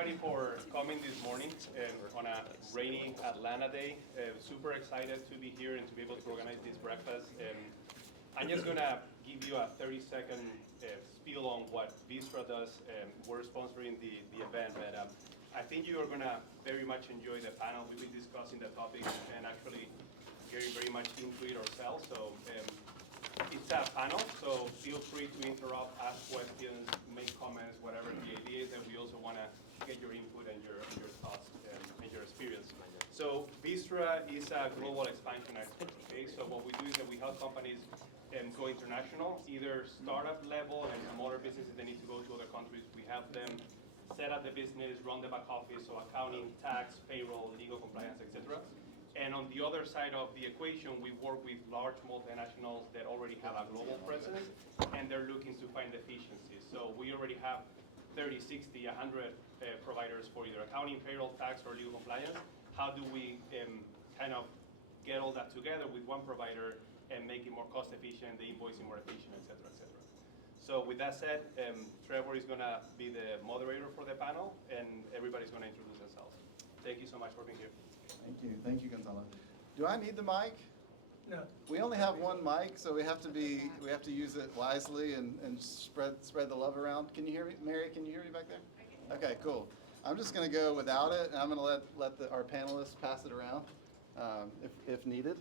everybody for coming this morning on a rainy Atlanta day. Super excited to be here and to be able to organize this breakfast. I'm just going to give you a 30-second spiel on what VISTRA does. We're sponsoring the event, but I think you are going to very much enjoy the panel. We'll be discussing the topic and actually getting very much into it ourselves. So it's a panel, so feel free to interrupt, ask questions, make comments, whatever the idea is, and we also want to get your input and your thoughts and your experience. So VISTRA is a global expansion expert, okay? So what we do is that we help companies go international, either startup level and smaller businesses that need to go to other countries. We help them set up the business, run the back office, so accounting, tax, payroll, legal compliance, etc. And on the other side of the equation, we work with large multinationals that already have a global presence, and they're looking to find efficiencies. So we already have 30, 60, 100 providers for either accounting, payroll, tax, or legal compliance. How do we kind of get all that together with one provider and make it more cost efficient, the invoicing more efficient, et cetera, et cetera. So with that said, Trevor is going to be the moderator for the panel, and everybody's going to introduce themselves. Thank you so much for being here. Thank you, Gonzalo. Do I need the mic? No. We only have one mic, so we have to use it wisely and spread the love around. Can you hear me, Mary? Can you hear me back there? Okay, cool. I'm just going to go without it, and I'm going to let our panelists pass it around if needed.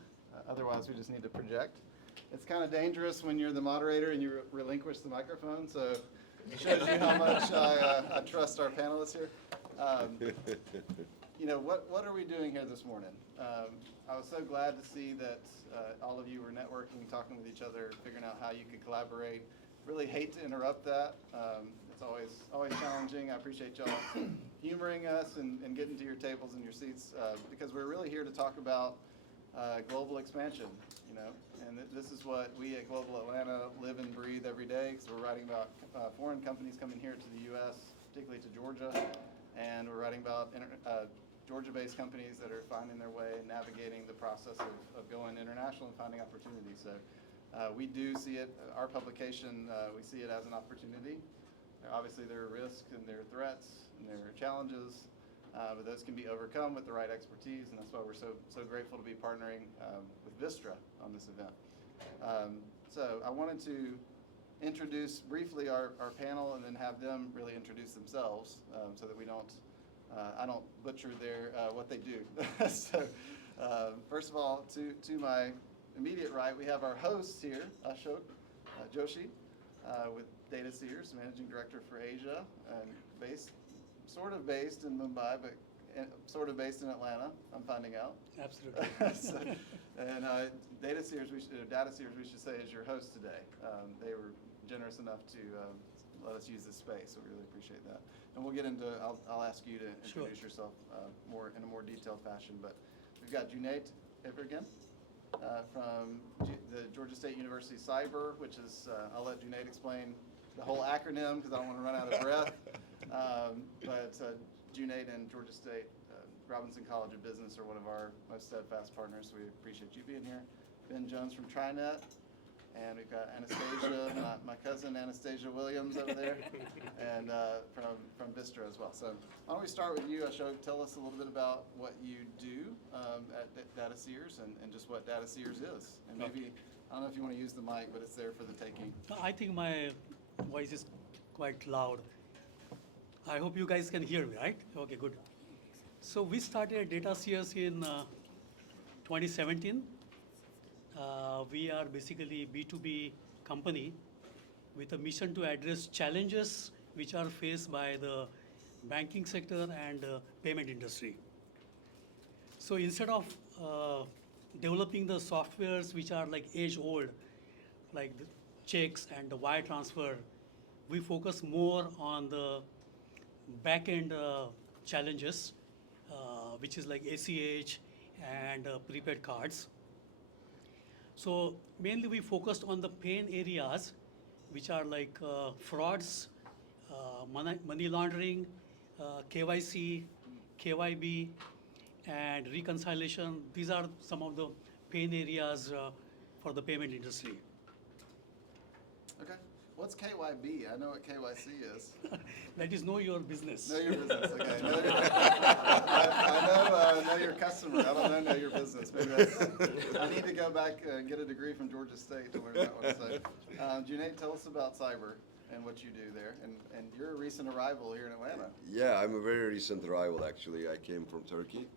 Otherwise, we just need to project. It's kind of dangerous when you're the moderator and you relinquish the microphone, so it shows you how much I trust our panelists here. You know, what are we doing here this morning? I was so glad to see that all of you were networking, talking with each other, figuring out how you could collaborate. Really hate to interrupt that. It's always challenging. I appreciate y'all humoring us and getting to your tables and your seats because we're really here to talk about global expansion, you know, and this is what we at Global Atlanta live and breathe every day because we're writing about foreign companies coming here to the U.S., particularly to Georgia, and we're writing about Georgia-based companies that are finding their way and navigating the process of going international and finding opportunities. So we do see it, our publication, we see it as an opportunity. Obviously there are risks and there are threats and there are challenges, but those can be overcome with the right expertise, and that's why we're so grateful to be partnering with VISTRA on this event. So I wanted to introduce briefly our panel and then have them really introduce themselves so that I don't butcher what they do. So first of all, to my immediate right, we have our hosts here, Ashok, Joshi, with DataSeers, Managing Director for Asia, and sort of based in Mumbai, but sort of based in Atlanta, I'm finding out. Absolutely. And DataSeers, we should say, is your host today. They were generous enough to let us use this space, so we really appreciate that. And we'll get into, I'll ask you to introduce yourself in a more detailed fashion, but we've got Cuneyt Evirgen from the Georgia State University CIBER, which is, I'll let Cuneyt explain the whole acronym because I don't want to run out of breath. But Cuneyt and Georgia State Robinson College of Business are one of our most steadfast partners, so we appreciate you being here. Ben Jones from TriNet. And we've got Anastasia, my cousin Anastasia Williams over there, and from VISTRA as well. So why don't we start with you, Ashok? Tell us a little bit about what you do at DataSeers and just what DataSeers is. And maybe, I don't know if you want to use the mic, but it's there for the taking. I think my voice is quite loud. I hope you guys can hear me, right? Okay, good. So we started DataSeers in 2017. We are basically B2B company with a mission to address challenges which are faced by the banking sector and payment industry. So instead of developing the softwares which are like age old, like the checks and the wire transfer, we focus more on the back-end challenges, which is like ACH and prepaid cards. So mainly we focused on the pain areas, which are like frauds, money laundering, KYC, KYB, and reconciliation. These are some of the pain areas for the payment industry. Okay. What's KYB? I know what KYC is. That is know your business. Know your business, okay. Know your customer. I don't know your business. Maybe that's, I need to go back and get a degree from Georgia State to learn that one. So, Cuneyt, tell us about cyber and what you do there. And you're a recent arrival here in Atlanta. Yeah, I'm a very recent arrival, actually. I came from Turkey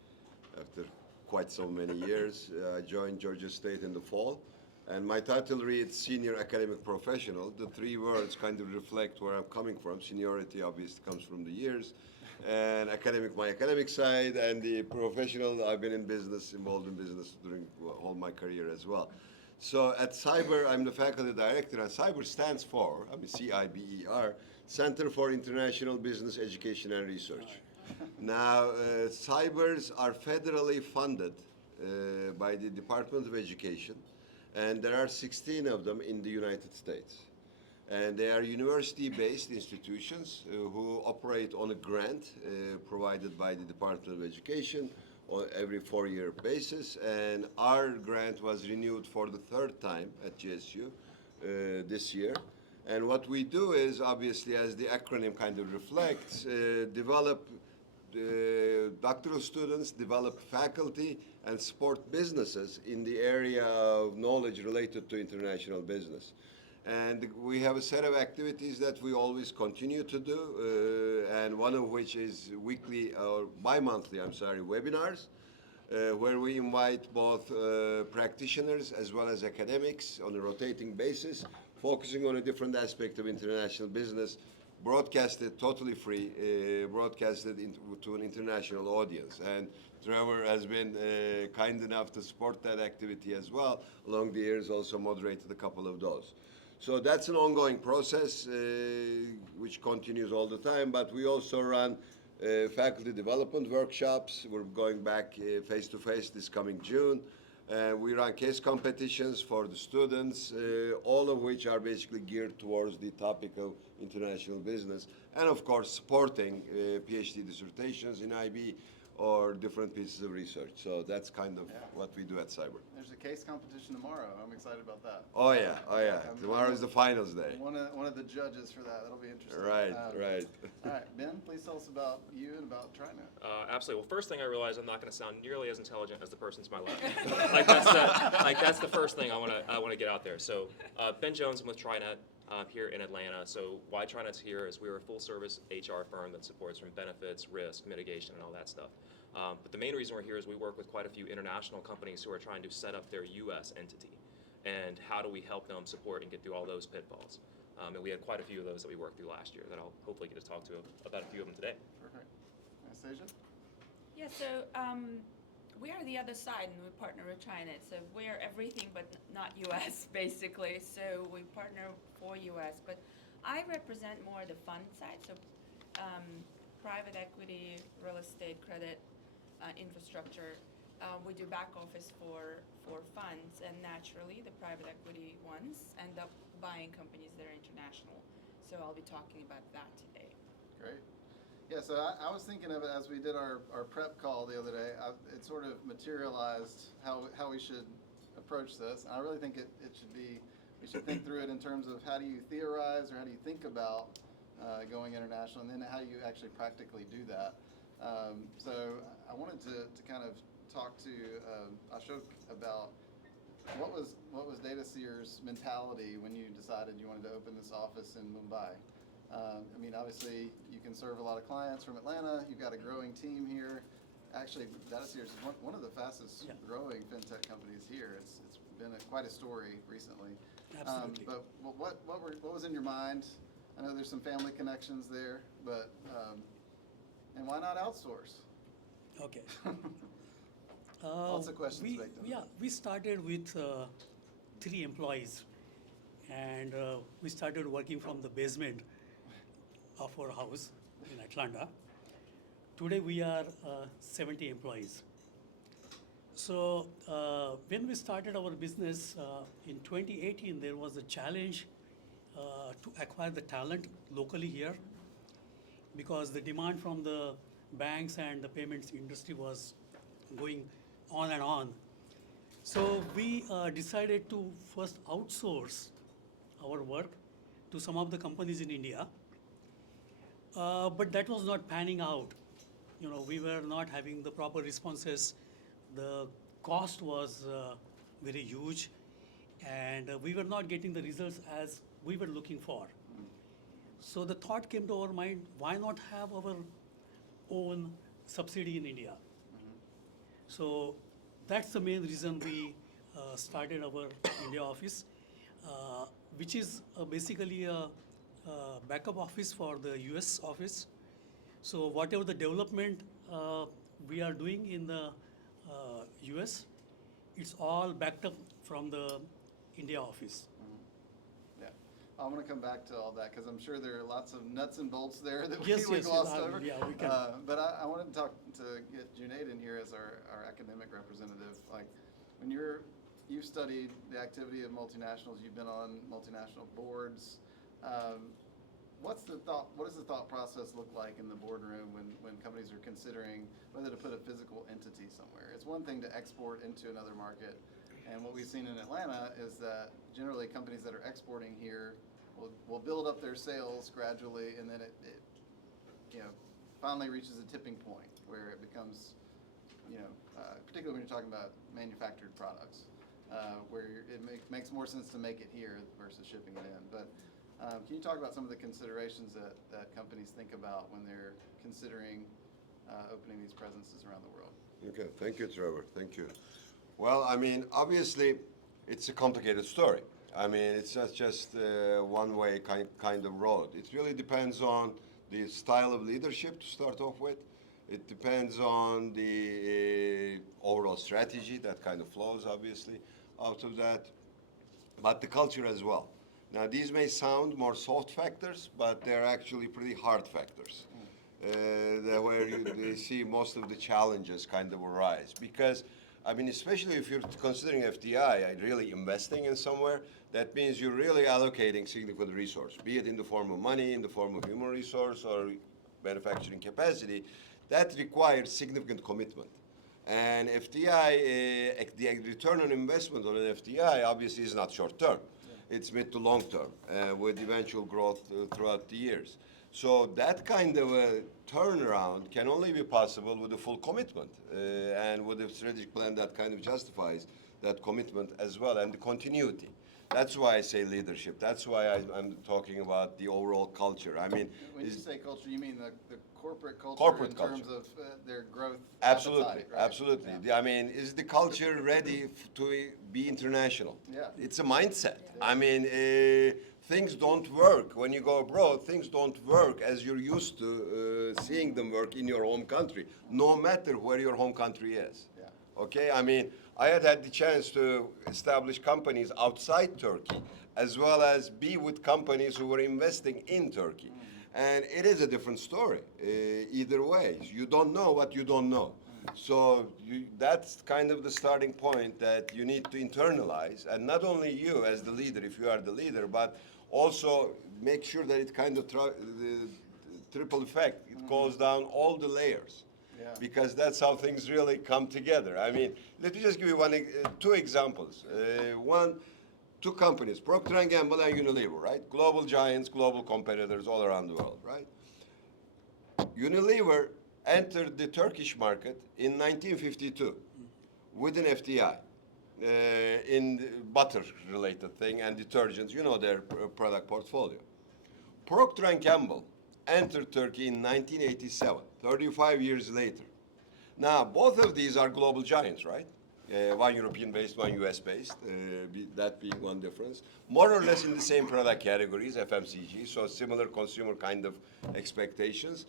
after quite so many years. I joined Georgia State in the fall. And my title reads Senior Academic Professional. The three words kind of reflect where I'm coming from. Seniority obviously comes from the years. And academic, my academic side, and the professional, I've been in business, involved in business during all my career as well. So at CIBER, I'm the faculty director, and CIBER stands for, CIBER, Center for International Business Education and Research. Now, CIBERs are federally funded by the Department of Education. And there are 16 of them in the United States. And they are university-based institutions who operate on a grant provided by the Department of Education on every 4-year basis. And our grant was renewed for the 3rd time at GSU this year. And what we do is, obviously, as the acronym kind of reflects, develop doctoral students, develop faculty, and support businesses in the area of knowledge related to international business. And we have a set of activities that we always continue to do, and one of which is weekly or bi-monthly, webinars, where we invite both practitioners as well as academics on a rotating basis, focusing on a different aspect of international business, broadcasted totally free, broadcasted to an international audience. And Trevor has been kind enough to support that activity as well. Along the years, also moderated a couple of those. So that's an ongoing process which continues all the time, but we also run faculty development workshops. We're going back face-to-face this coming June. We run case competitions for the students, all of which are basically geared towards the topic of international business, and of course supporting PhD dissertations in IB or different pieces of research. So that's kind of what we do at CIBER. There's a case competition tomorrow. I'm excited about that. Oh yeah, Tomorrow is the finals day. One of the judges for that. That'll be interesting. Right. All right, Ben, please tell us about you and about TriNet. Absolutely. Well, first thing I realized, I'm not going to sound nearly as intelligent as the person to my left. That's the first thing I want to get out there. So Ben Jones, I'm with TriNet here in Atlanta. So why TriNet's here is we're a full-service HR firm that supports from benefits, risk, mitigation, and all that stuff. But the main reason we're here is we work with quite a few international companies who are trying to set up their U.S. entity. And how do we help them support and get through all those pitfalls? And we had quite a few of those that we worked through last year that I'll hopefully get to talk to about a few of them today. Perfect. Anastasia? Yeah, so we are the other side, and we partner with TriNet. So we are everything but not U.S., basically. So we partner for U.S. But I represent more the fund side, so private equity, real estate, credit, infrastructure. We do back office for funds, and naturally the private equity ones end up buying companies that are international. So I'll be talking about that today. Great. Yeah, so I was thinking of it as we did our prep call the other day. It sort of materialized how we should approach this. And I really think we should think through it in terms of how do you theorize or how do you think about going international, and then how do you actually practically do that. So I wanted to kind of talk to Ashok about what was DataSeers' mentality when you decided you wanted to open this office in Mumbai. I mean, obviously, you can serve a lot of clients from Atlanta. You've got a growing team here. Actually, DataSeers is one of the fastest growing fintech companies here. It's been quite a story recently. Absolutely. But what was in your mind? I know there's some family connections there, but and why not outsource? Okay. Lots of questions baked in. Yeah, we started with 3 employees, and we started working from the basement of our house in Atlanta. Today we are 70 employees. So when we started our business in 2018, there was a challenge to acquire the talent locally here, because the demand from the banks and the payments industry was going on and on. So we decided to first outsource our work to some of the companies in India. But that was not panning out. You know, we were not having the proper responses. The cost was very huge, and we were not getting the results as we were looking for. So the thought came to our mind, why not have our own subsidy in India? So that's the main reason we started our India office, which is basically a backup office for the US office. So whatever the development we are doing in the US, it's all backed up from the India office. Yeah, I'm going to come back to all that because I'm sure there are lots of nuts and bolts there that Yes, we yes, glossed yes, over. yeah, we can. But I wanted to get Cuneyt in here as our academic representative. Like, when you've studied the activity of multinationals, you've been on multinational boards. What does the thought process look like in the boardroom when companies are considering whether to put a physical entity somewhere? It's one thing to export into another market, and what we've seen in Atlanta is that generally companies that are exporting here will build up their sales gradually, and then it finally reaches a tipping point where it becomes, particularly when you're talking about manufactured products, where it makes more sense to make it here versus shipping it in. But can you talk about some of the considerations that companies think about when they're considering opening these presences around the world? Okay, thank you, Trevor. Thank you. Well, I mean, obviously, it's a complicated story. I mean, it's not just one-way kind of road. It really depends on the style of leadership to start off with. It depends on the overall strategy that kind of flows, obviously, out of that, but the culture as well. Now, these may sound more soft factors, but they're actually pretty hard factors. Where you see most of the challenges kind of arise. Because, I mean, especially if you're considering FDI and really investing in somewhere, that means you're really allocating significant resource, be it in the form of money, in the form of human resource, or manufacturing capacity. That requires significant commitment. And FDI, the return on investment on an FDI obviously is not short term. It's mid to long term with eventual growth throughout the years. So that kind of a turnaround can only be possible with a full commitment and with a strategic plan that kind of justifies that commitment as well, and the continuity. That's why I say leadership. That's why I'm talking about the overall culture. I mean, when you say culture, you mean the corporate culture Corporate in culture. terms of their growth absolutely, appetite, right? absolutely. Yeah. I mean, is the culture ready to be international? Yeah. It's a mindset. I mean, things don't work when you go abroad. Things don't work as you're used to seeing them work in your home country, no matter where your home country is. Yeah. Okay, I mean, I had the chance to establish companies outside Turkey, as well as be with companies who were investing in Turkey. And it is a different story, either way. You don't know what you don't know. So that's kind of the starting point that you need to internalize. And not only you as the leader, if you are the leader, but also make sure that it kind of the triple effect. It goes down all the layers. Yeah. Because that's how things really come together. I mean, let me just give you two examples. Two companies, Procter & Gamble and Unilever, right? Global giants, global competitors all around the world, right? Unilever entered the Turkish market in 1952 with an FDI in the butter-related thing and detergents, you know their product portfolio. Procter & Gamble entered Turkey in 1987, 35 years later. Now, both of these are global giants, right? One European-based, one US-based, that being one difference. More or less in the same product categories, FMCG, so similar consumer kind of expectations.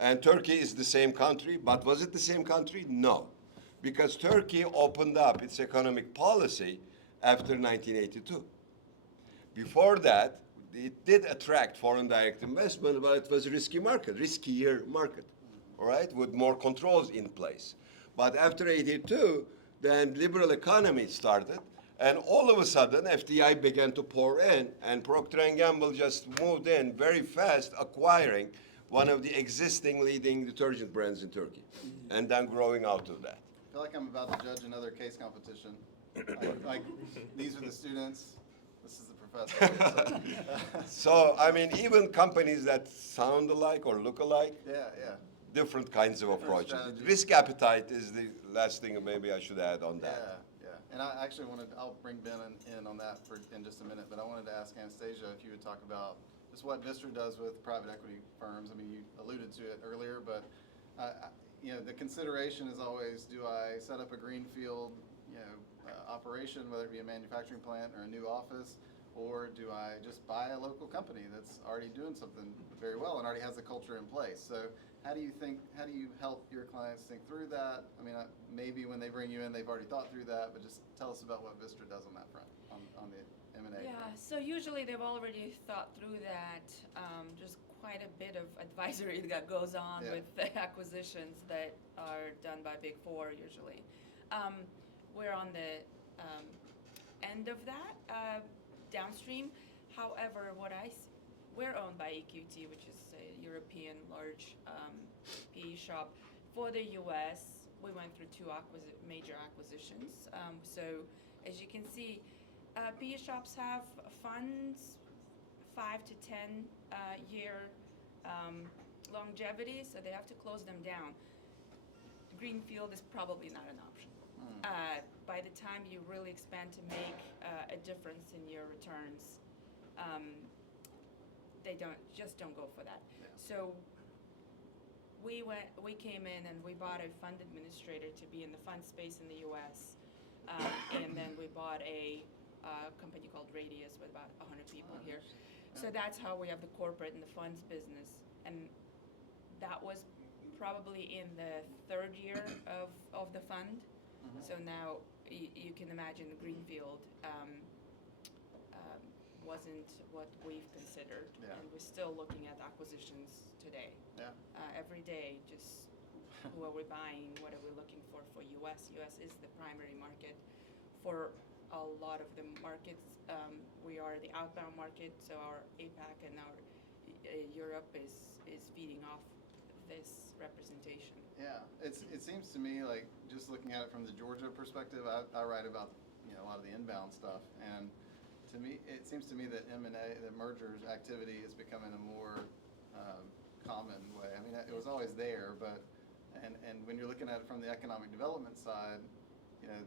And Turkey is the same country, but was it the same country? No. Because Turkey opened up its economic policy after 1982. Before that, it did attract foreign direct investment, but it was a risky market, riskier market, all right, with more controls in place. But after 82, then liberal economy started, and all of a sudden, FDI began to pour in, and Procter & Gamble just moved in very fast, acquiring one of the existing leading detergent brands in Turkey, and then growing out of that. I feel like I'm about to judge another case competition. Like these are the students, this is the professor. So, I mean, even companies that sound alike or look alike, Yeah, yeah. different kinds of Different approaches. strategies. Risk appetite is the last thing maybe I should add on that. Yeah, yeah. And I actually I'll bring Ben in on that in just a minute, but I wanted to ask Anastasia if you would talk about just what VISTRA does with private equity firms. I mean, you alluded to it earlier, but the consideration is always, do I set up a greenfield, operation, whether it be a manufacturing plant or a new office, or do I just buy a local company that's already doing something very well and already has a culture in place? So how do you help your clients think through that? I mean, maybe when they bring you in, they've already thought through that, but just tell us about what VISTRA does on that front, on the M&A. Yeah, so usually they've already thought through that. There's quite a bit of advisory that goes on Yeah. with the acquisitions that are done by Big Four usually. We're on the end of that, downstream. However, we're owned by EQT, which is a European large PE shop. For the US, we went through two major acquisitions. So as you can see, PE shops have funds 5 to 10 year longevity, so they have to close them down. Greenfield is probably not an option. By the time you really expand to make a difference in your returns, they don't go for that. Yeah. So we came in and we bought a fund administrator to be in the fund space in the U.S. And then we bought a company called Radius with about 100 people here. So that's how we have the corporate and the funds business. And that was probably in the third year of the fund. So now you can imagine the greenfield wasn't what we've considered. Yeah. And we're still looking at acquisitions today. Yeah. Every day, just who are we buying, what are we looking for US? US is the primary market for a lot of the markets. We are the outbound market, so our APAC and our Europe is feeding off this representation. Yeah, it seems to me like, just looking at it from the Georgia perspective, I write about a lot of the inbound stuff, and to me, it seems to me that M&A, the mergers activity, is becoming a more common way. I mean, it was always there, but and when you're looking at it from the economic development side,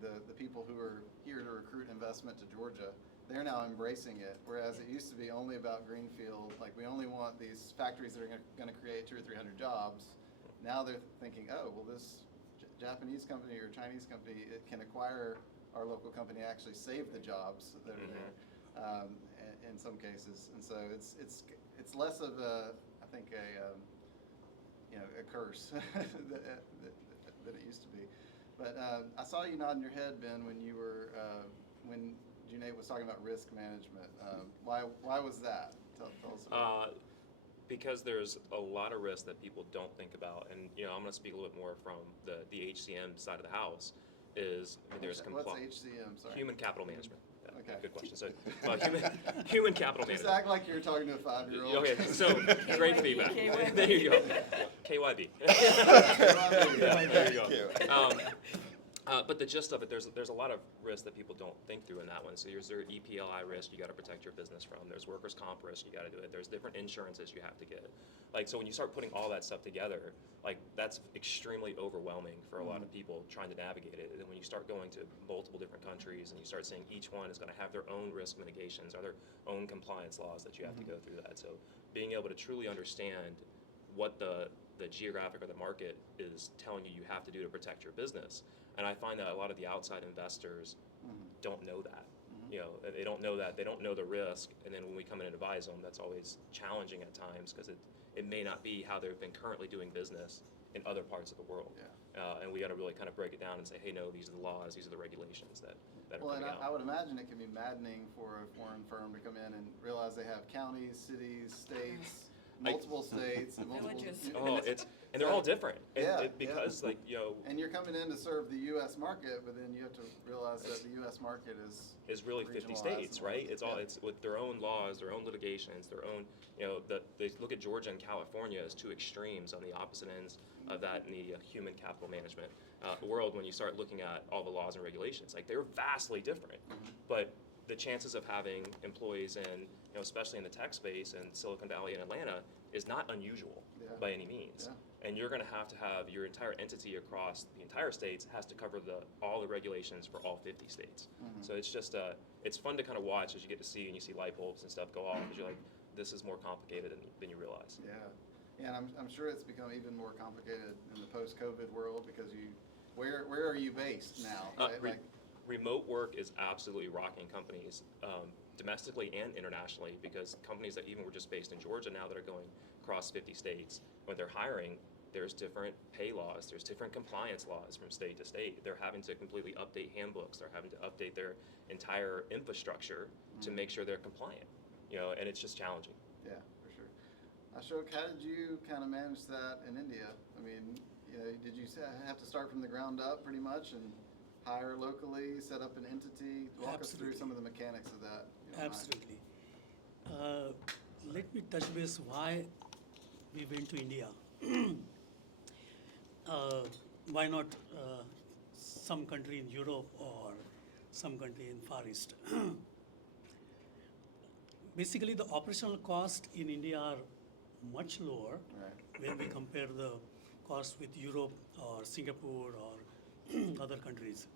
the people who are here to recruit investment to Georgia, they're now embracing it, whereas it used to be only about greenfield. Like, we only want these factories that are going to create 200 or 300 jobs. Now they're thinking, oh, well, this Japanese company or Chinese company, it can acquire our local company, actually save the jobs that are there, in some cases. And so it's less of I think a curse that it used to be. But I saw you nodding your head, Ben, when you were when Cuneyt was talking about risk management. Why was that? Tell us about it. Because there's a lot of risks that people don't think about, and I'm going to speak a little bit more from the HCM side of the house. There's What's HCM? Sorry. Human capital management. Yeah, Okay. Good question. So, human capital Just management. act like you're talking to a 5-year-old. Okay, so great feedback. KYB. There you go. KYB. There you go. But the gist of it, there's a lot of risks that people don't think through in that one. So there's your EPLI risk you got to protect your business from. There's workers' comp risk you got to do it. There's different insurances you have to get. So when you start putting all that stuff together, that's extremely overwhelming for a lot of people trying to navigate it. And when you start going to multiple different countries and you start seeing each one is going to have their own risk mitigations or their own compliance laws that you have to go through that. So being able to truly understand what the geographic or the market is telling you have to do to protect your business. And I find that a lot of the outside investors don't know that. They don't know that. They don't know the risk. And then when we come in and advise them, that's always challenging at times because it may not be how they've been currently doing business in other parts of the world. Yeah. And we got to really kind of break it down and say, hey, no, these are the laws, these are the regulations that are Well, coming and I out. would imagine it can be maddening for a foreign firm to come in and realize they have counties, cities, states, multiple states, and multiple Villages. And they're all different. Because yeah. And you're coming in to serve the U.S. market, but then you have to realize that the U.S. market is really 50 regionalized states, and all right? this. It's with their own laws, their own litigations, their own, they look at Georgia and California as two extremes on the opposite ends of that in the human capital management world when you start looking at all the laws and regulations. They're vastly different. But the chances of having employees in, you know, especially in the tech space in Silicon Valley and Atlanta is not unusual Yeah. by any means. Yeah. And you're going to have your entire entity across the entire states has to cover all the regulations for all 50 states. So it's just it's fun to kind of watch as you get to see and you see light bulbs and stuff go off because you're like, this is more complicated than you realize. Yeah, yeah, and I'm sure it's become even more complicated in the post-COVID world because where are you based now? Right? Remote work is absolutely rocking companies domestically and internationally because companies that even were just based in Georgia now that are going across 50 states, when they're hiring, there's different pay laws, there's different compliance laws from state to state. They're having to completely update handbooks, they're having to update their entire infrastructure to make sure they're compliant, you know, and it's just challenging. Yeah, for sure. Ashok, how did you kind of manage that in India? I mean, you know, did you have to start from the ground up pretty much and hire locally, set up an entity? Walk us through some of the mechanics of that. if you don't mind. Absolutely. Let me touch base why we went to India. Why not some country in Europe or some country in Far East? Basically, the operational cost in India are much lower Right. when we compare the cost with Europe or Singapore or other countries.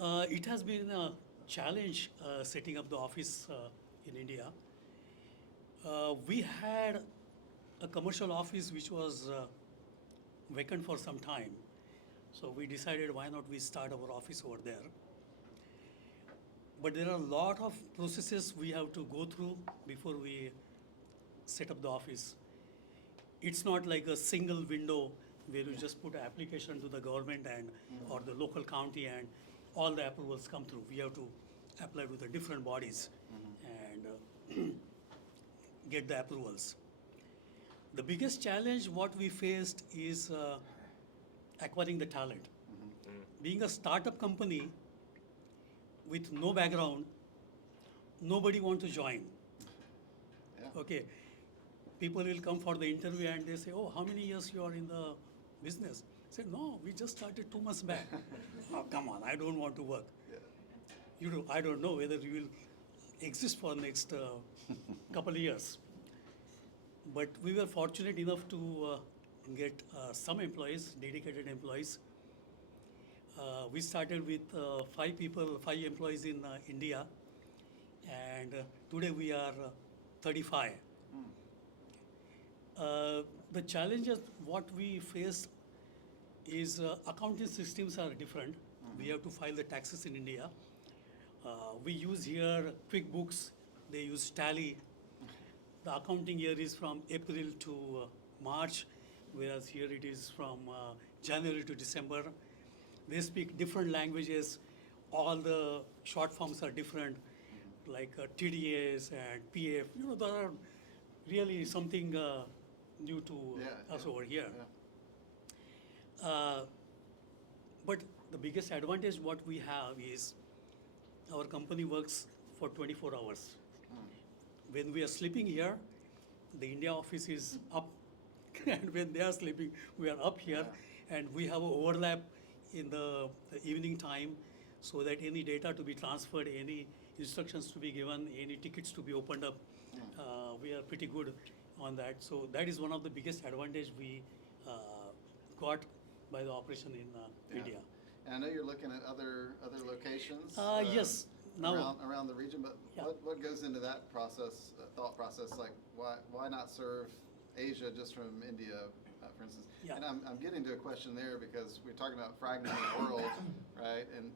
It has been a challenge setting up the office in India. We had a commercial office which was vacant for some time. So we decided why not we start our office over there. But there are a lot of processes we have to go through before we set up the office. It's not like a single window where you just put an application to the government and or the local county and all the approvals come through. We have to apply with the different bodies and get the approvals. The biggest challenge what we faced is acquiring the talent. Being a startup company with no background, nobody wants to join. Yeah. Okay, people will come for the interview and they say, oh, how many years you are in the business? I say, no, we just started 2 months back. Oh, come on, I don't want to work. Yeah. I don't know whether you will exist for the next couple of years. But we were fortunate enough to get some employees, dedicated employees. We started with 5 employees in India, and today we are 35. The challenges what we face is accounting systems are different. We have to file the taxes in India. We use here QuickBooks, they use Tally. The accounting year is from April to March, whereas here it is from January to December. They speak different languages. All the short forms are different, like TDS and PF. You know, there are really something new to us over here. Yeah. But the biggest advantage what we have is our company works for 24 hours. When we are sleeping here, the India office is up, and when they are sleeping, we are up here, and we have an overlap in the evening time, so that any data to be transferred, any instructions to be given, any tickets to be opened up, we are pretty good on that. So that is one of the biggest advantage we got by the operation in India. And I know you're looking at other locations. Yes. Now, around the region, but what goes into that process, thought process? Like, why not serve Asia just from India, for instance? Yeah. And I'm getting to a question there because we're talking about fragmented world, right? And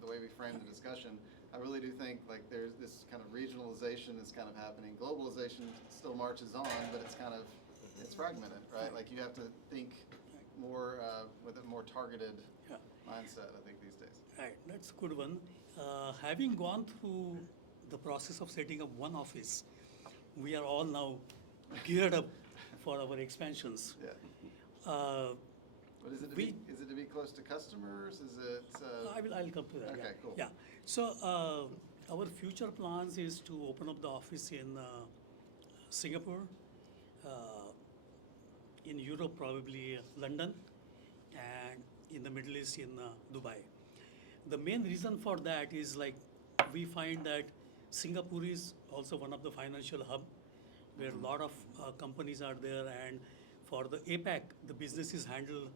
the way we frame the discussion, I really do think like there's this kind of regionalization is kind of happening. Globalization still marches on, but it's fragmented, right? Like you have to think more with a more targeted mindset, I think, these days. Right, that's a good one. Having gone through the process of setting up one office, we are all now geared up for our expansions. Yeah. But is it to be close to customers? Is it? I'll come to that. Okay, cool. Yeah. So our future plans is to open up the office in Singapore, in Europe probably London, and in the Middle East in Dubai. The main reason for that is like we find that Singapore is also one of the financial hub where a lot of companies are there, and for the APAC, the business is handled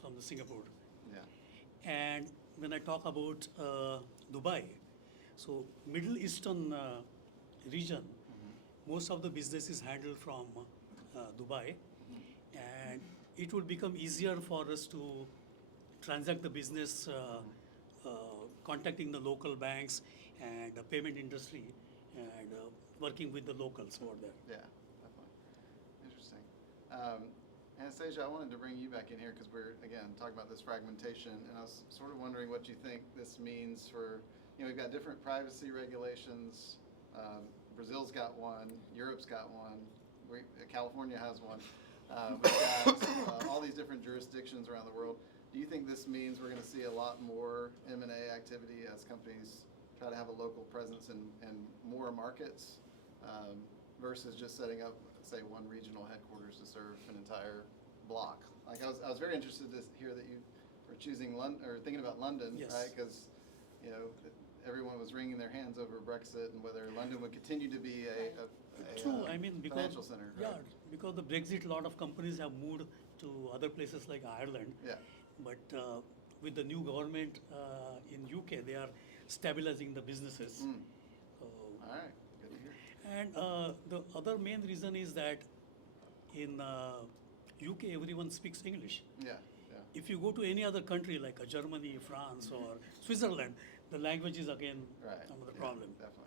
from the Singapore. Yeah. And when I talk about Dubai, so Middle Eastern region, most of the business is handled from Dubai, and it will become easier for us to transact the business, contacting the local banks and the payment industry, and working with the locals over there. Yeah, definitely. Interesting. Anastasia, I wanted to bring you back in here because we're, again, talking about this fragmentation, and I was sort of wondering what you think this means for, we've got different privacy regulations. Brazil's got one, Europe's got one, California has one. We've got all these different jurisdictions around the world. Do you think this means we're going to see a lot more M&A activity as companies try to have a local presence in more markets versus just setting up, say, one regional headquarters to serve an entire block? Like I was very interested to hear that you were choosing London or thinking about London, Yes. right? Because everyone was wringing their hands over Brexit and whether London would continue to be a True, I mean, because financial center. Right? yeah, because the Brexit, a lot of companies have moved to other places like Ireland. Yeah. But with the new government in UK, they are stabilizing the businesses. Mm. So, All right. Good to hear. and the other main reason is that in UK, everyone speaks English. Yeah. Yeah. If you go to any other country like Germany, France, or Switzerland, the language is again Right. another Yeah, problem. Definitely.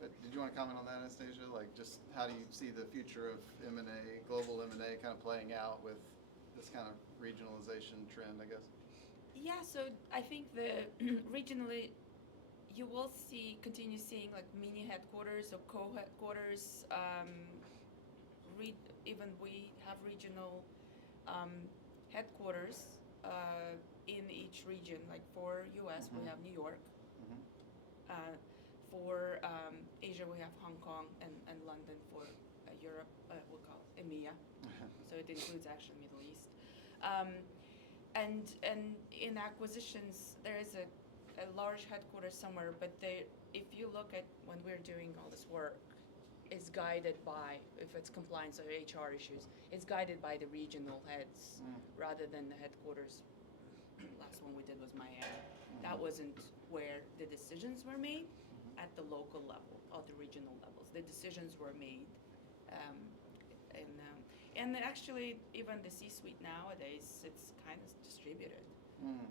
But did you want to comment on that, Anastasia? Like, just how do you see the future of M&A, global M&A, kind of playing out with this kind of regionalization trend, I guess? Yeah, so I think the regionally, you will continue seeing like mini headquarters or co-headquarters. Even we have regional headquarters in each region. Like for US, we have New York. Mm-hmm. For Asia, we have Hong Kong and London. For Europe, we'll call it EMEA. So it includes actually Middle East. And in acquisitions, there is a large headquarters somewhere, but if you look at when we're doing all this work, it's guided by, if it's compliance or HR issues, it's guided by the regional heads rather than the headquarters. Last one we did was Miami. That wasn't where the decisions were made at the local level or the regional levels. The decisions were made and actually, even the C-suite nowadays, it's kind of distributed.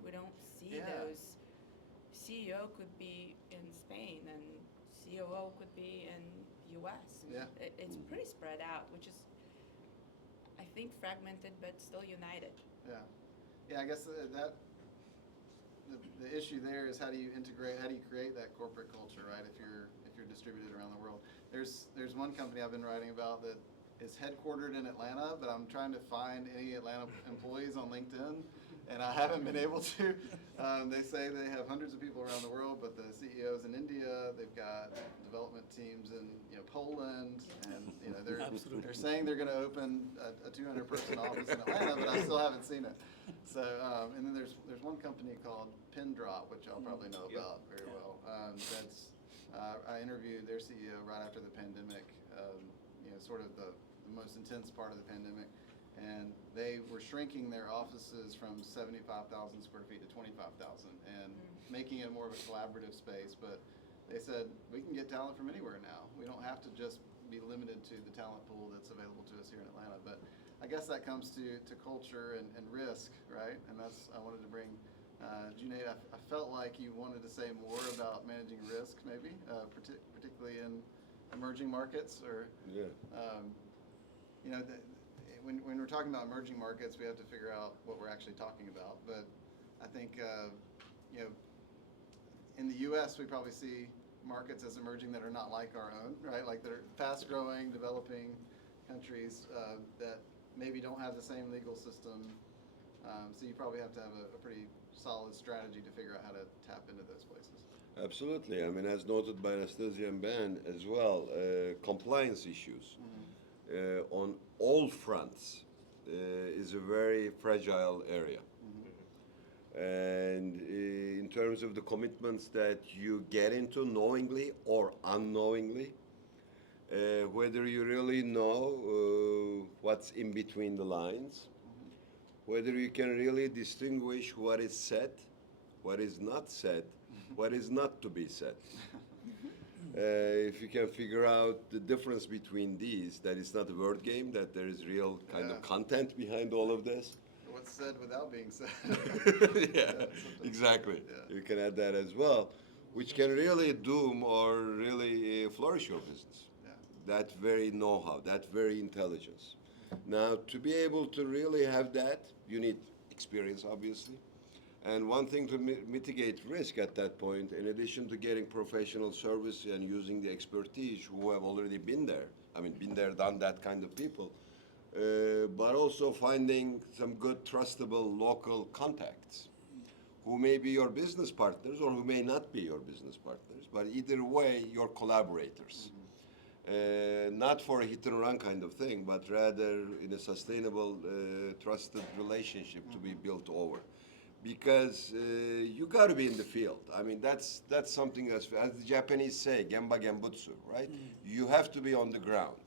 We don't see those. CEO could be in Spain and COO could be in US. Yeah. It's pretty spread out, which is, I think, fragmented but still united. Yeah. Yeah, I guess the issue there is how do you create that corporate culture, right? If you're distributed around the world. There's one company I've been writing about that is headquartered in Atlanta, but I'm trying to find any Atlanta employees on LinkedIn, and I haven't been able to. They say they have hundreds of people around the world, but the CEO's in India. They've got development teams in Poland, and they're saying they're going to open a 200-person office in Atlanta, but I still haven't seen it. So, and then there's one company called Pindrop, which y'all probably know about very well. I interviewed their CEO right after the pandemic. Sort of the most intense part of the pandemic, and they were shrinking their offices from 75,000 square feet to 25,000 and making it more of a collaborative space. But they said, we can get talent from anywhere now. We don't have to just be limited to the talent pool that's available to us here in Atlanta. But I guess that comes to culture and risk, right? And that's, I wanted to bring, Cuneyt, I felt like you wanted to say more about managing risk, maybe, particularly in emerging markets, or when we're talking about emerging markets, we have to figure out what we're actually talking about. But I think in the U.S. we probably see markets as emerging that are not like our own, right? Like they're fast-growing, developing countries that maybe don't have the same legal system. So you probably have to have a pretty solid strategy to figure out how to tap into those places. Absolutely. I mean, as noted by Anastasia and Ben as well, compliance issues on all fronts is a very fragile area. And in terms of the commitments that you get into knowingly or unknowingly, whether you really know what's in between the lines, whether you can really distinguish what is said, what is not said, what is not to be said. If you can figure out the difference between these, that it's not a word game, that there is real kind of content behind all of this. What's said without being said. Yeah, exactly. Yeah. You can add that as well, which can really doom or really flourish your business. Yeah. That very know-how, that very intelligence. Now, to be able to really have that, you need experience, obviously. And one thing to mitigate risk at that point, in addition to getting professional service and using the expertise who have already been there, I mean, been there, done that kind of people, but also finding some good, trustable local contacts who may be your business partners or who may not be your business partners, but either way, your collaborators. Not for a hit and run kind of thing, but rather in a sustainable, trusted relationship to be built over. Because you got to be in the field. I mean, that's something as the Japanese say, gemba gembutsu, right? You have to be on the ground.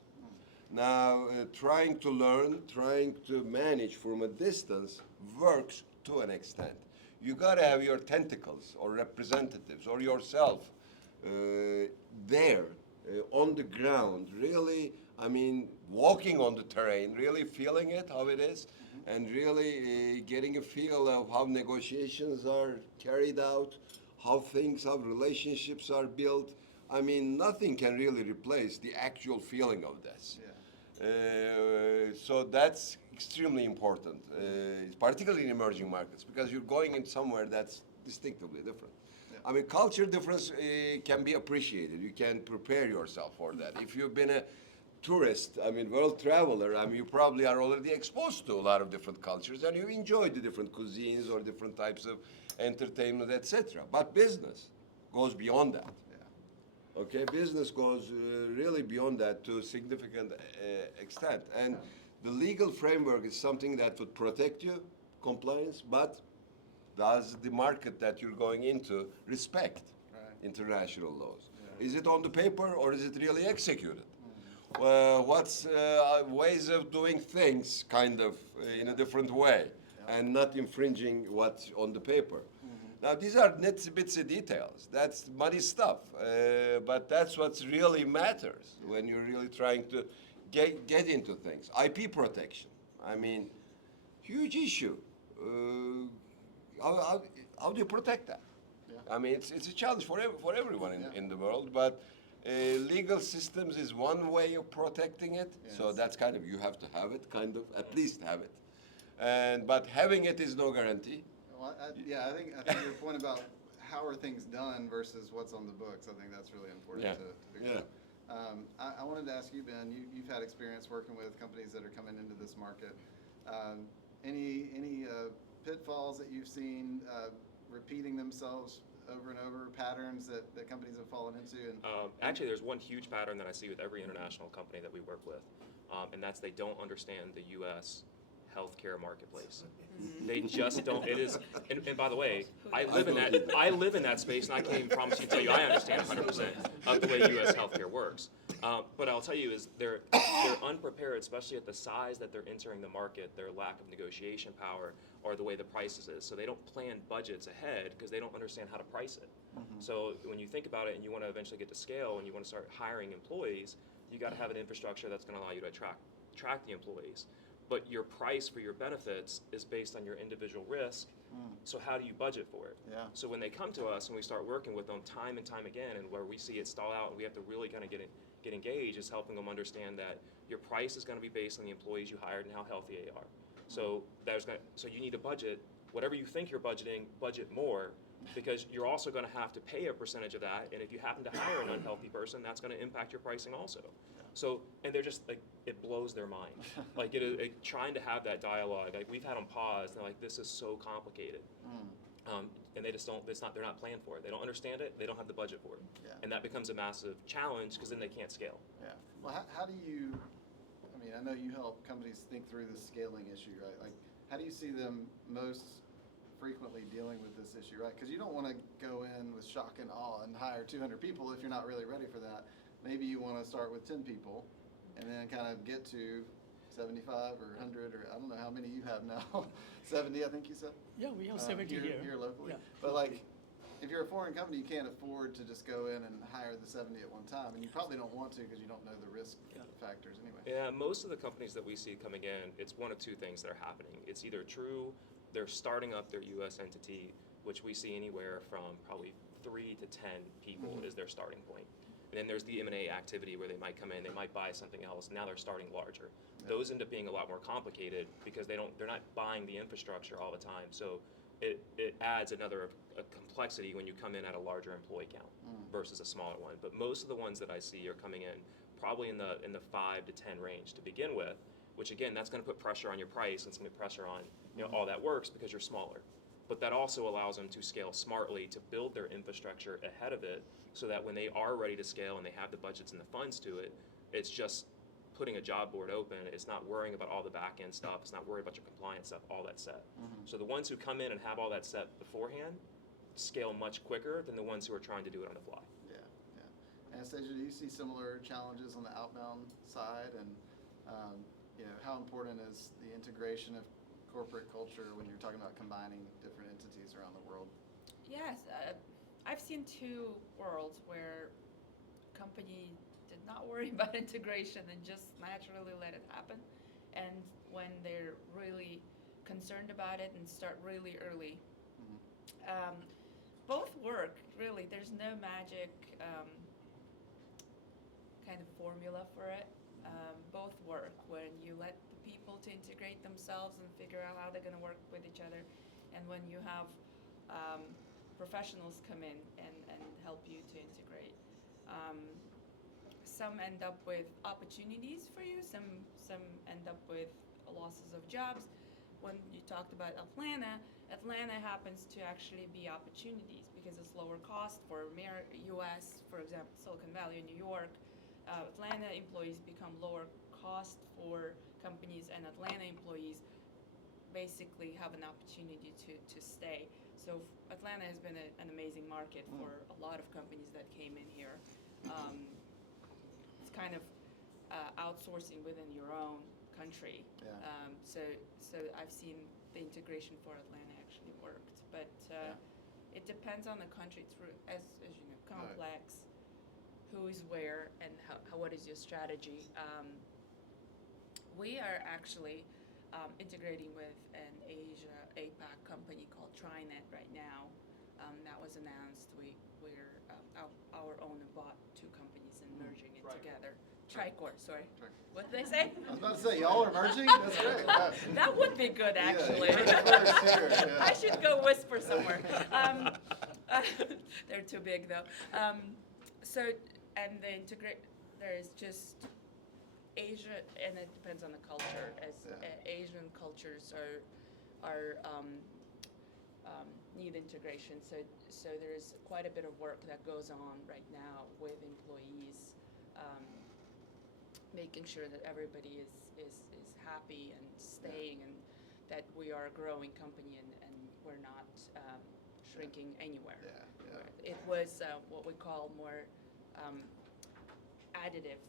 Now, trying to learn, trying to manage from a distance works to an extent. You got to have your tentacles or representatives or yourself there on the ground, really, I mean, walking on the terrain, really feeling it, how it is, and really getting a feel of how negotiations are carried out, how relationships are built. I mean, nothing can really replace the actual feeling of this. Yeah. So that's extremely important, particularly in emerging markets, because you're going in somewhere that's distinctively different. Yeah. I mean, culture difference can be appreciated. You can prepare yourself for that. If you've been a tourist, I mean, world traveler, I mean, you probably are already exposed to a lot of different cultures and you enjoy the different cuisines or different types of entertainment, etc. But business goes beyond that. Yeah. Okay, business goes really beyond that to a significant extent. And the legal framework is something that would protect you, compliance, but does the market that you're going into respect international laws? Yeah. Is it on the paper or is it really executed? What's ways of doing things kind of in a different way and not infringing what's on the paper? Now, these are nitsy bitsy details. That's muddy stuff. But that's what really matters when you're really trying to get into things. IP protection. I mean, huge issue. How do you protect that? Yeah. I mean, it's a challenge for everyone in the world, but legal systems is one way of protecting it. Yes. So that's kind of, you have to have it, kind of, at least have it. But having it is no guarantee. Well, I think your point about how are things done versus what's on the books, I think that's really important to figure out. I wanted to ask you, Ben, you've had experience working with companies that are coming into this market. Any pitfalls that you've seen repeating themselves over and over, patterns that companies have fallen into? And actually, there's one huge pattern that I see with every international company that we work with, and that's they don't understand the U.S. healthcare marketplace. They just don't. It is, and by the way, I live in that space, and I can't even promise you, tell you I understand 100% of the way U.S. healthcare works. But I'll tell you is they're unprepared, especially at the size that they're entering the market, their lack of negotiation power, or the way the prices is. So they don't plan budgets ahead because they don't understand how to price it. So when you think about it and you want to eventually get to scale and you want to start hiring employees, you got to have an infrastructure that's going to allow you to attract the employees. But your price for your benefits is based on your individual risk. So how do you budget for it? Yeah. So when they come to us and we start working with them time and time again, and where we see it stall out and we have to really kind of get engaged, is helping them understand that your price is going to be based on the employees you hired and how healthy they are. So so you need to budget whatever you think you're budgeting, budget more, because you're also going to have to pay a percentage of that. And if you happen to hire an unhealthy person, that's going to impact your pricing also. So, and they're just like, it blows their mind. Like trying to have that dialogue, like we've had them pause, and they're like, this is so complicated. And they just they're not planned for it. They don't understand it, they don't have the budget for it. Yeah. And that becomes a massive challenge because then they can't scale. Yeah. Well, how do you, I mean, I know you help companies think through the scaling issue, right? Like, how do you see them most frequently dealing with this issue, right? Because you don't want to go in with shock and awe and hire 200 people if you're not really ready for that. Maybe you want to start with 10 people and then kind of get to 75 or 100 or I don't know how many you have now. 70, I think you said? Yeah, we have 70 here. Here locally. Yeah. But like, if you're a foreign company, you can't afford to just go in and hire the 70 at one time. And you probably don't want to because you don't know the risk factors anyway. Yeah, most of the companies that we see coming in, it's one of two things that are happening. It's either true, they're starting up their U.S. entity, which we see anywhere from probably 3 to 10 people is their starting point. And then there's the M&A activity where they might come in, they might buy something else, now they're starting larger. Those end up being a lot more complicated because they're not buying the infrastructure all the time. So it adds another a complexity when you come in at a larger employee count versus a smaller one. But most of the ones that I see are coming in probably in the 5 to 10 range to begin with, which again, that's going to put pressure on your price and it's going to put pressure on all that works because you're smaller. But that also allows them to scale smartly to build their infrastructure ahead of it so that when they are ready to scale and they have the budgets and the funds to it, it's just putting a job board open. It's not worrying about all the back end stuff. It's not worried about your compliance stuff, all that set. So the ones who come in and have all that set beforehand scale much quicker than the ones who are trying to do it on the fly. Yeah, yeah. Anastasia, do you see similar challenges on the outbound side? And how important is the integration of corporate culture when you're talking about combining different entities around the world? Yes, I've seen two worlds where company did not worry about integration and just naturally let it happen, and when they're really concerned about it and start really early. Both work, really. There's no magic kind of formula for it. Both work when you let the people to integrate themselves and figure out how they're going to work with each other, and when you have professionals come in and help you to integrate. Some end up with opportunities for you, some end up with losses of jobs. When you talked about Atlanta happens to actually be opportunities because it's lower cost for US, for example, Silicon Valley and New York. Atlanta employees become lower cost for companies, and Atlanta employees basically have an opportunity to stay. So Atlanta has been an amazing market for a lot of companies that came in here. It's kind of outsourcing within your own country. Yeah. So I've seen the integration for Atlanta actually worked, but it depends on the country. It's as you know, complex. Who is where and what is your strategy? We are actually integrating with an APAC company called TriNet right now. That was announced. Our owner bought two companies and merging it together. Tricor, sorry. What did they say? I was about to say, y'all are merging? That's great. Yeah. That would be good, actually. Yeah. I should go whisper somewhere. They're too big, though. And there is just Asia, and it depends on the culture. Asian cultures are need integration. So there's quite a bit of work that goes on right now with employees, making sure that everybody is happy and staying, and that we are a growing company and we're not shrinking anywhere. It was what we call more additive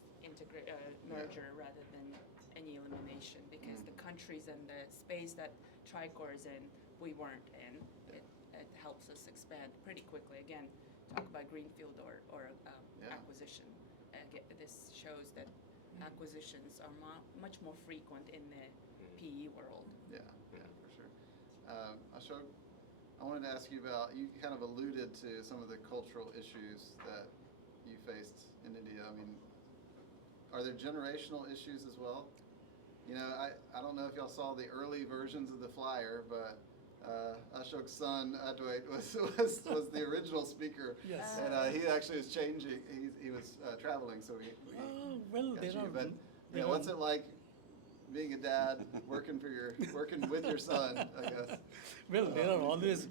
merger rather than any elimination, because the countries and the space that Tricor is in, we weren't in. It helps us expand pretty quickly. Again, talk about greenfield or acquisition. This shows that acquisitions are much more frequent in the PE world. Yeah, for sure. Ashok, I wanted to ask you about, you kind of alluded to some of the cultural issues that you faced in India. I mean, are there generational issues as well? I don't know if y'all saw the early versions of the flyer, but Ashok's son Adwait was the original speaker. Yes. And he actually was changing. He was traveling, so we well, got there you. are. But what's it like being a dad, working with your son? I guess. Well, there are always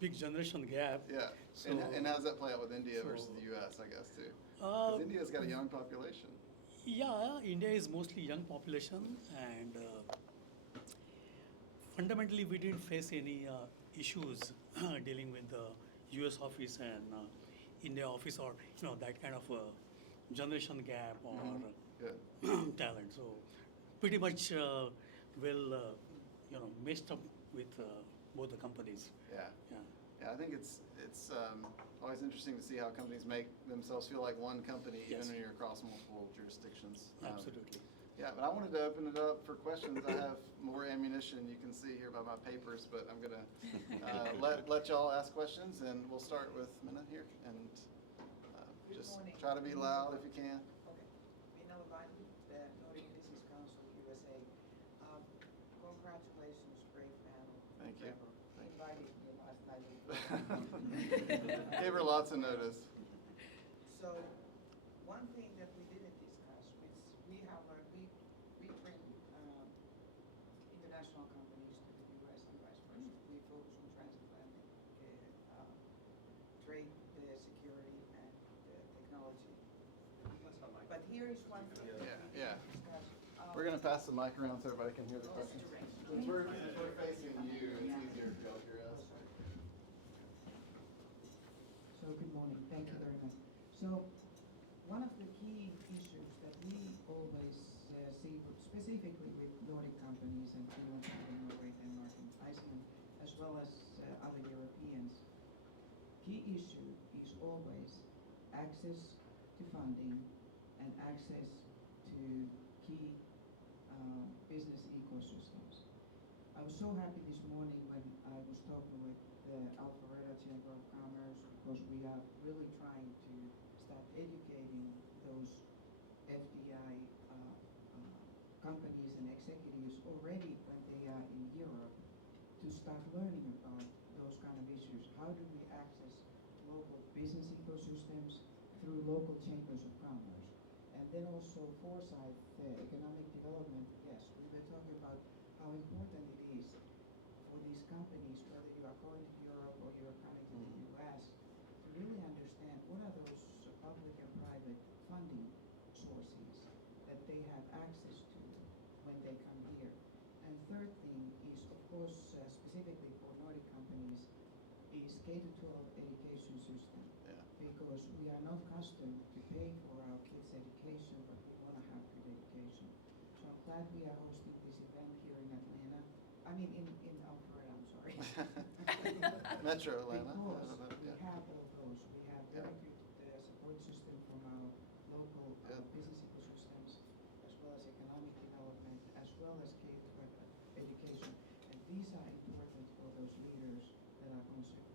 big generation gap. Yeah. So, and how does that play out with India versus the U.S., I guess, too? Because India's got a young population. Yeah, India is mostly young population, and fundamentally, we didn't face any issues dealing with the U.S. office and India office, or that kind of generation gap or Good. talent. So pretty much meshed up with both the companies. Yeah. Yeah. Yeah, I think it's always interesting to see how companies make themselves feel like one company, Yes. even when you're across multiple jurisdictions. Absolutely. Yeah, but I wanted to open it up for questions. I have more ammunition, you can see here by my papers, but I'm gonna let y'all ask questions, and we'll start with Minna here, and just morning. try to be loud if you can. Okay. Minna Levine, the Nordic Business Council USA. Congratulations, great panel. Thank you. Trevor. Thank you. Invited me last night. Gave her lots of notice. So, one thing that we didn't discuss, which we have learned, we bring international companies to the U.S. and vice versa. We focus on transatlantic trade, security, and technology. But here is one thing that we Yeah, didn't discuss. We're gonna pass the mic around so everybody can hear the questions. direct. Since we're facing you, it's easier if y'all hear us. So good morning, thank you very much. So one of the key issues that we always see, specifically with Nordic companies and Finland, Norway, Denmark, and Iceland, as well as other Europeans, key issue is always access to funding and access to key business ecosystems. I was so happy this morning when I was talking with the Alpharetta Chamber of Commerce, because we are really trying to start educating those FDI companies and executives already when they are in Europe to start learning about those kind of issues. How do we access local business ecosystems through local chambers of commerce? And then also foresight, economic development. Yes, we were talking about how important it is for these companies, whether you are going to Europe or you're coming to the U.S., to really understand what are those public and private funding sources that they have access to when they come here. And third thing is, of course, specifically for Nordic companies, is K-12 education system. Yeah. Because we are not accustomed to pay for our kids' education, but we want to have good education. So I'm glad we are hosting this event here in Atlanta. I mean, in Alpharetta, I'm sorry. Metro Atlanta. Because we Yeah. have all those. We have very good support system from our local business ecosystems, as well as economic development, as well as K-12 education. And these are important for those leaders that are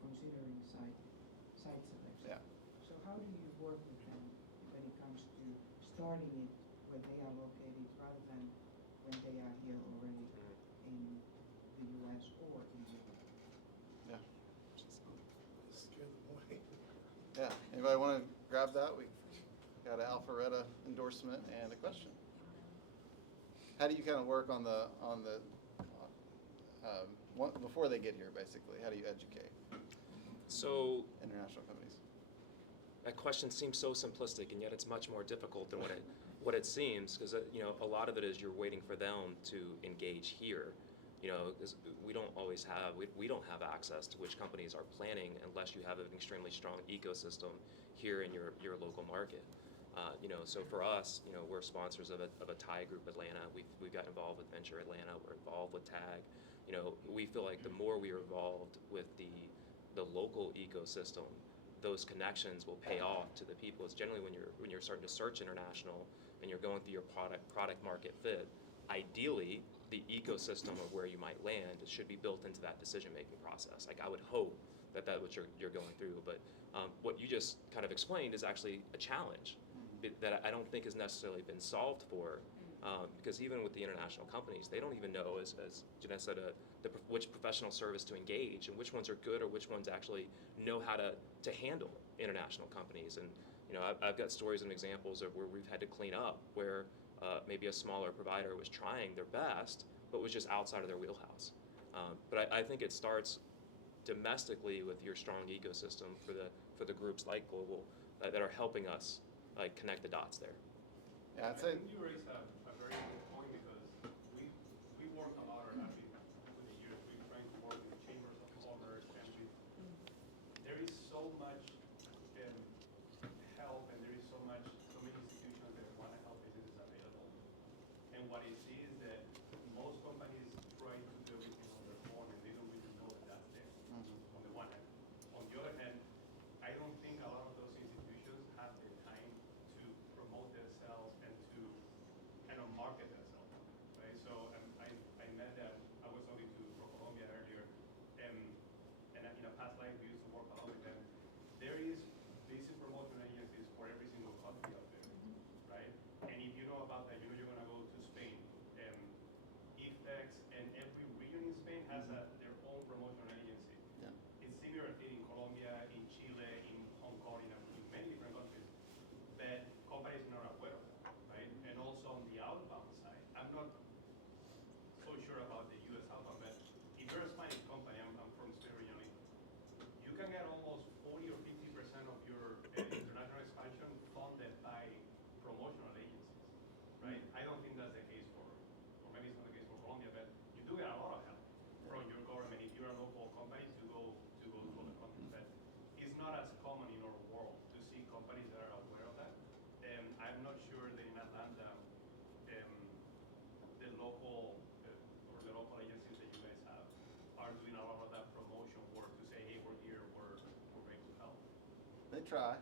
considering site selection. Yeah. So how do you work with them when it comes to starting it where they are located rather than when they are here already in the U.S. or in Europe? Yeah. Yeah. Anybody want to grab that? We got an Alpharetta endorsement and a question. How do you kind of work on the before they get here, basically? How do you educate So international companies? that question seems so simplistic, and yet it's much more difficult than what it seems, because a lot of it is you're waiting for them to engage here. 'Cause we don't always have we don't have access to which companies are planning unless you have an extremely strong ecosystem here in your local market. So for us, we're sponsors of a TIE group Atlanta. We've got involved with Venture Atlanta. We're involved with TAG. We feel like the more we are involved with the local ecosystem, those connections will pay off to the people. It's generally when you're starting to search international and you're going through your product market fit. Ideally, the ecosystem of where you might land should be built into that decision-making process. Like, I would hope that that's what you're going through. But what you just kind of explained is actually a challenge that I don't think has necessarily been solved for, because even with the international companies, they don't even know, as Jeanette said, which professional service to engage and which ones are good or which ones actually know how to handle international companies. And I've got stories and examples of where we've had to clean up, where maybe a smaller provider was trying their best, but was just outside of their wheelhouse. But I think it starts domestically with your strong ecosystem for the groups like Global that are helping us connect the dots there. Yeah, I'd I say. think you raise a very good point, because we work a lot, or I've been with the years what I see is that most companies try to do everything on their own, and they don't really know that that's there, on the one hand. On the other hand, I don't think a lot of those institutions have the time to promote themselves and to kind of market themselves, right? So I met that, I was talking to Colombia earlier, and in a past life, we used to work a lot with them. There is basic promotion agencies for every single country out there, right? And if you know about that, you know you're gonna go to Spain. IFEX and every region in Spain has their own promotion agency. Yeah. It's similar thing in Colombia, in Chile, in Hong Kong, in many different countries. But companies are not aware of that, right? And also on the outbound side, I'm not so sure about the US outbound, but if you're a Spanish company, I'm from Spain originally, you can get almost 40 or 50% of your international expansion funded by promotional agencies, right? I don't think that's the case for, or maybe it's not the case for Colombia, but you do get a lot of help from your government if you're a local company to go to other countries. But it's not as common in our world to see companies that are aware of that. And I'm not sure that in Atlanta, the local or the local agencies that you guys have are doing a lot of that promotion work to say, hey, we're here, we're ready to help. They try,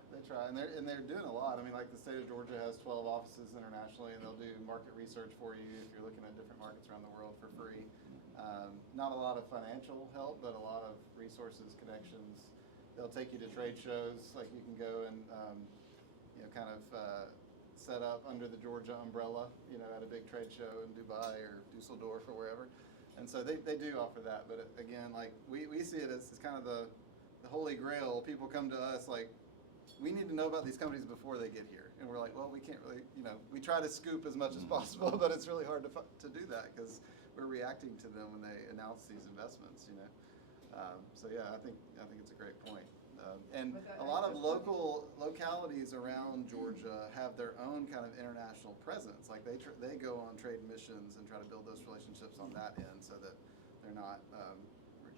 and they're doing a lot. I mean, like the state of Georgia has 12 offices internationally, and they'll do market research for you if you're looking at different markets around the world for free. Not a lot of financial help, but a lot of resources, connections. They'll take you to trade shows, like you can go and kind of set up under the Georgia umbrella, at a big trade show in Dubai or Dusseldorf or wherever. And so they do offer that, but again, like we see it as kind of the holy grail. People come to us like, we need to know about these companies before they get here. And we're like, well, we can't really, we try to scoop as much as possible, but it's really hard to do that because we're reacting to them when they announce these investments, So yeah, I think it's a great point. And a lot of localities around Georgia have their own kind of international presence. Like they go on trade missions and try to build those relationships on that end so that they're not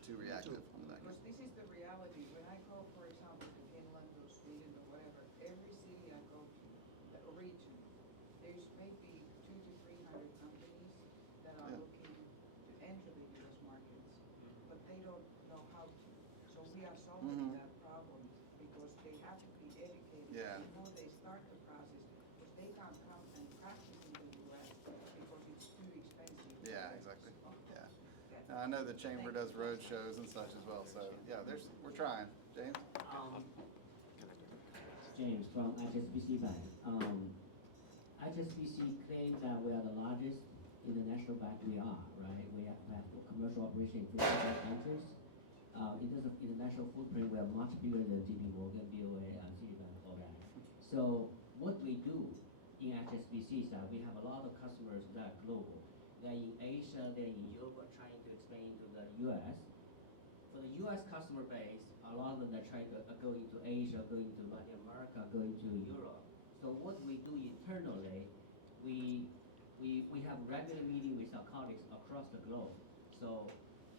too reactive on the back end. Because this is the reality. When I go, for example, to Finland or Sweden or whatever, every city I go to, or region, there's maybe 200 to 300 companies that are looking to enter the U.S. markets, but they don't know how to. So we are solving that problem because they have to be educated before they start the process, because they can't come and practice in the U.S. because it's too expensive. Yeah, exactly. Yeah. I know the chamber does road shows and such as well, so yeah, we're trying. James? James from HSBC Bank. HSBC claims that we are the largest international bank. We are, right? We have commercial operation in 55 countries. In terms of international footprint, we are much bigger than JP Morgan, BOA, and Citibank, all that. So what we do in HSBC is that we have a lot of customers that are global. They're in Asia, they're in Europe, trying to expand into the US. For the US customer base, a lot of them are trying to go into Asia, go into Latin America, go into Europe. So what we do internally, we have regular meeting with our colleagues across the globe. So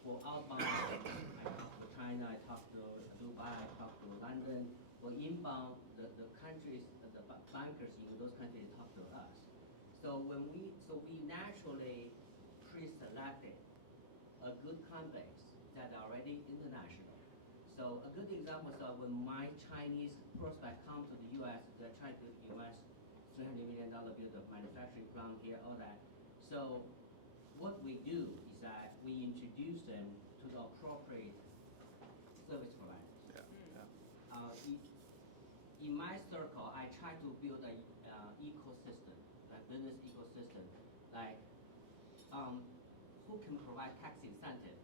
for outbound, I talk to China, I talk to Dubai, I talk to London. For inbound, the countries, the bankers in those countries talk to us. So we naturally pre-selected a good companies that are already international. So a good example is when my Chinese prospect come to the US, they're trying to invest $300 million build a manufacturing plant here, all that. So what we do is that we introduce them to the appropriate service providers. In my circle, I try to build an ecosystem, like business ecosystem, like who can provide tax incentive,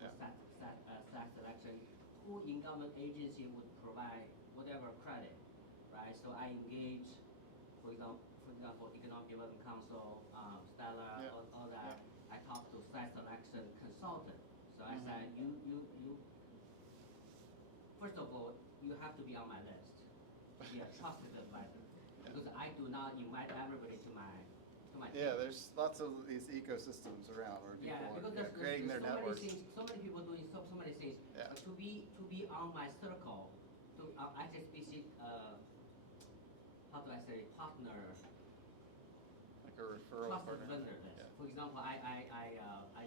tax selection, who in government agency would provide whatever credit, right? So I engage, for example, Economic Development Council, Stella, all that. I talk to site selection consultant. So I said, you. First of all, you have to be on my list. Be a trusted advisor, because I do not invite everybody to my team. Yeah, there's lots of these ecosystems around where people are creating their networks. So many people doing so many things. Yeah. To be on my circle, to HSBC, how do I say, partner? like a referral Trusted partner. vendor list. Yeah. For example,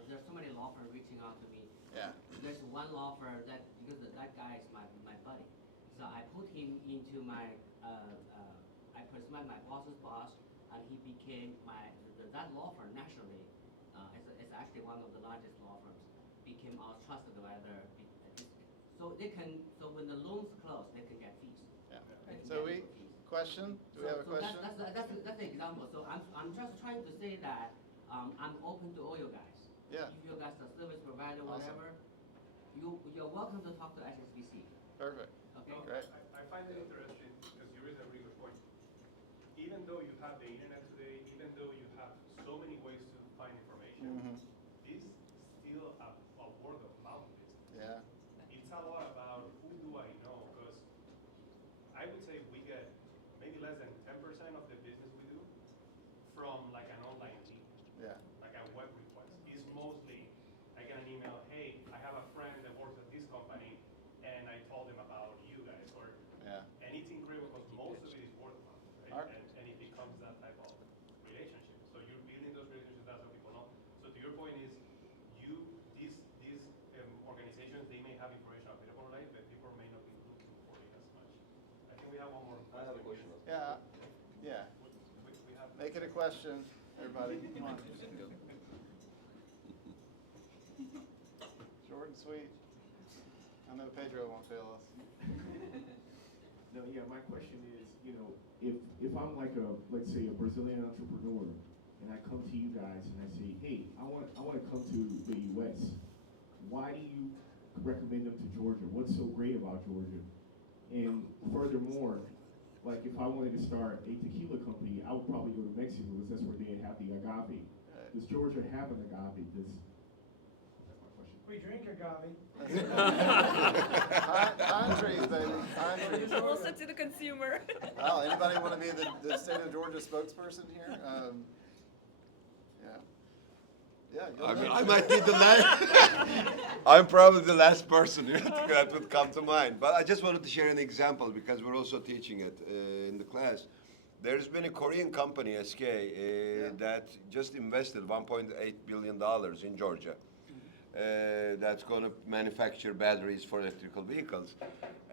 there's so many law firms reaching out to me. Yeah. There's one law firm that, because that guy is my buddy, so I put him into my, I personalized my boss's boss, and he became that law firm nationally, it's actually one of the largest law firms, became our trusted advisor. So when the loans close, they can get fees. Yeah. They can So get fees. question? Do we have a question? That's an example. So I'm just trying to say that I'm open to all you guys. Yeah. If you guys are service provider, Awesome. whatever, you're welcome to talk to HSBC. Perfect. Okay. Great. I find it interesting because you raise a really good point. Even though you have the internet today, even though you have so many ways to find information, Mm-hmm. this is still a word of mouth business. Yeah. It's a lot about who do I know, because I would say we get maybe less than 10% of the business we do from like an online lead, Yeah. like a web request. It's mostly, I get an email, hey, I have a friend that works at this company, and I told them about you guys, or Yeah. and it's incredible because most of it is word of mouth, Art. right? And it becomes that type of relationship. So you're building those relationships, that's what people know. So to your point is, these organizations, they may have information available, right? But people may not be looking for it as much. I think we have one more. I have a question. Yeah. Yeah. We have. Make it a question, everybody. Come on. Short and sweet. I know Pedro won't fail us. No, yeah, my question is, if I'm like let's say a Brazilian entrepreneur, and I come to you guys and I say, hey, I want to come to the U.S. Why do you recommend them to Georgia? What's so great about Georgia? And furthermore, like if I wanted to start a tequila company, I would probably go to Mexico because that's where they have the agave. Does Georgia have an agave? That's my question. We drink agave. Pine trees, baby. Pine trees. Closer to the consumer. Wow, anybody want to be the state of Georgia spokesperson here? Yeah. Yeah. go I mean, ahead. I might be the last. I'm probably the last person that would come to mind. But I just wanted to share an example because we're also teaching it in the class. There's been a Korean company, SK, that just invested $1.8 billion in Georgia. That's going to manufacture batteries for electrical vehicles.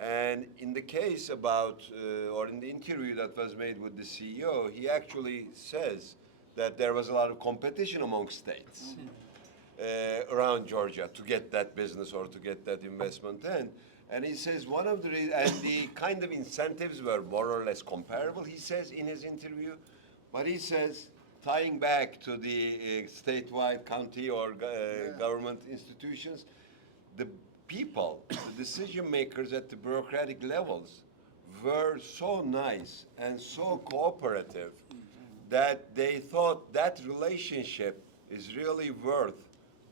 And in the case or in the interview that was made with the CEO, he actually says that there was a lot of competition among states around Georgia to get that business or to get that investment in. And he says one of the kind of incentives were more or less comparable, he says in his interview. But he says, tying back to the statewide county or government institutions, the people, the decision makers at the bureaucratic levels were so nice and so cooperative that they thought that relationship is really worth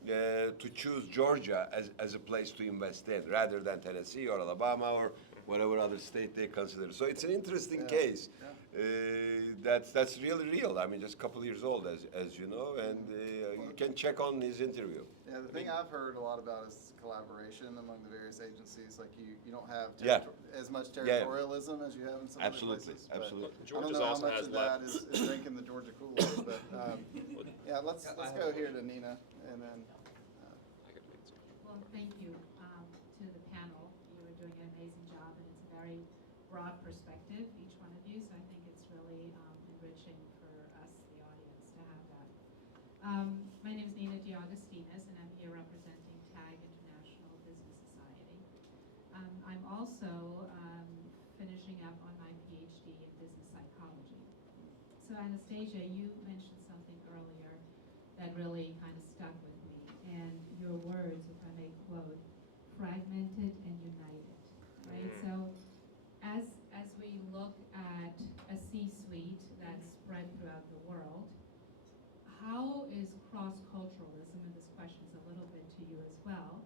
to choose Georgia as a place to invest in rather than Tennessee or Alabama or whatever other state they consider. So it's an interesting case. That's really real. I mean, just a couple of years old, as you know, and you can check on his interview. Yeah, the thing I've heard a lot about is collaboration among the various agencies. Like you don't have as much territorialism as you have in some other places. But Absolutely. I don't Georgia's know how also much has of that is drinking the Georgia Kool-Aid, but yeah, let's go here to Nina, and then. Well, thank you to the panel. You are doing an amazing job, and it's a very broad perspective, each one of you, so I think it's really enriching for us, the audience, to have that. My name is Nina DeAugustinas, and I'm here representing TAG International Business Society. I'm also finishing up on my PhD in business psychology. So Anastasia, you mentioned something earlier that really kind of stuck with me, and your words, if I may quote, fragmented and united, right? So as we look at a C-suite that's spread throughout the world, how is cross-culturalism, and this question's a little bit to you as well,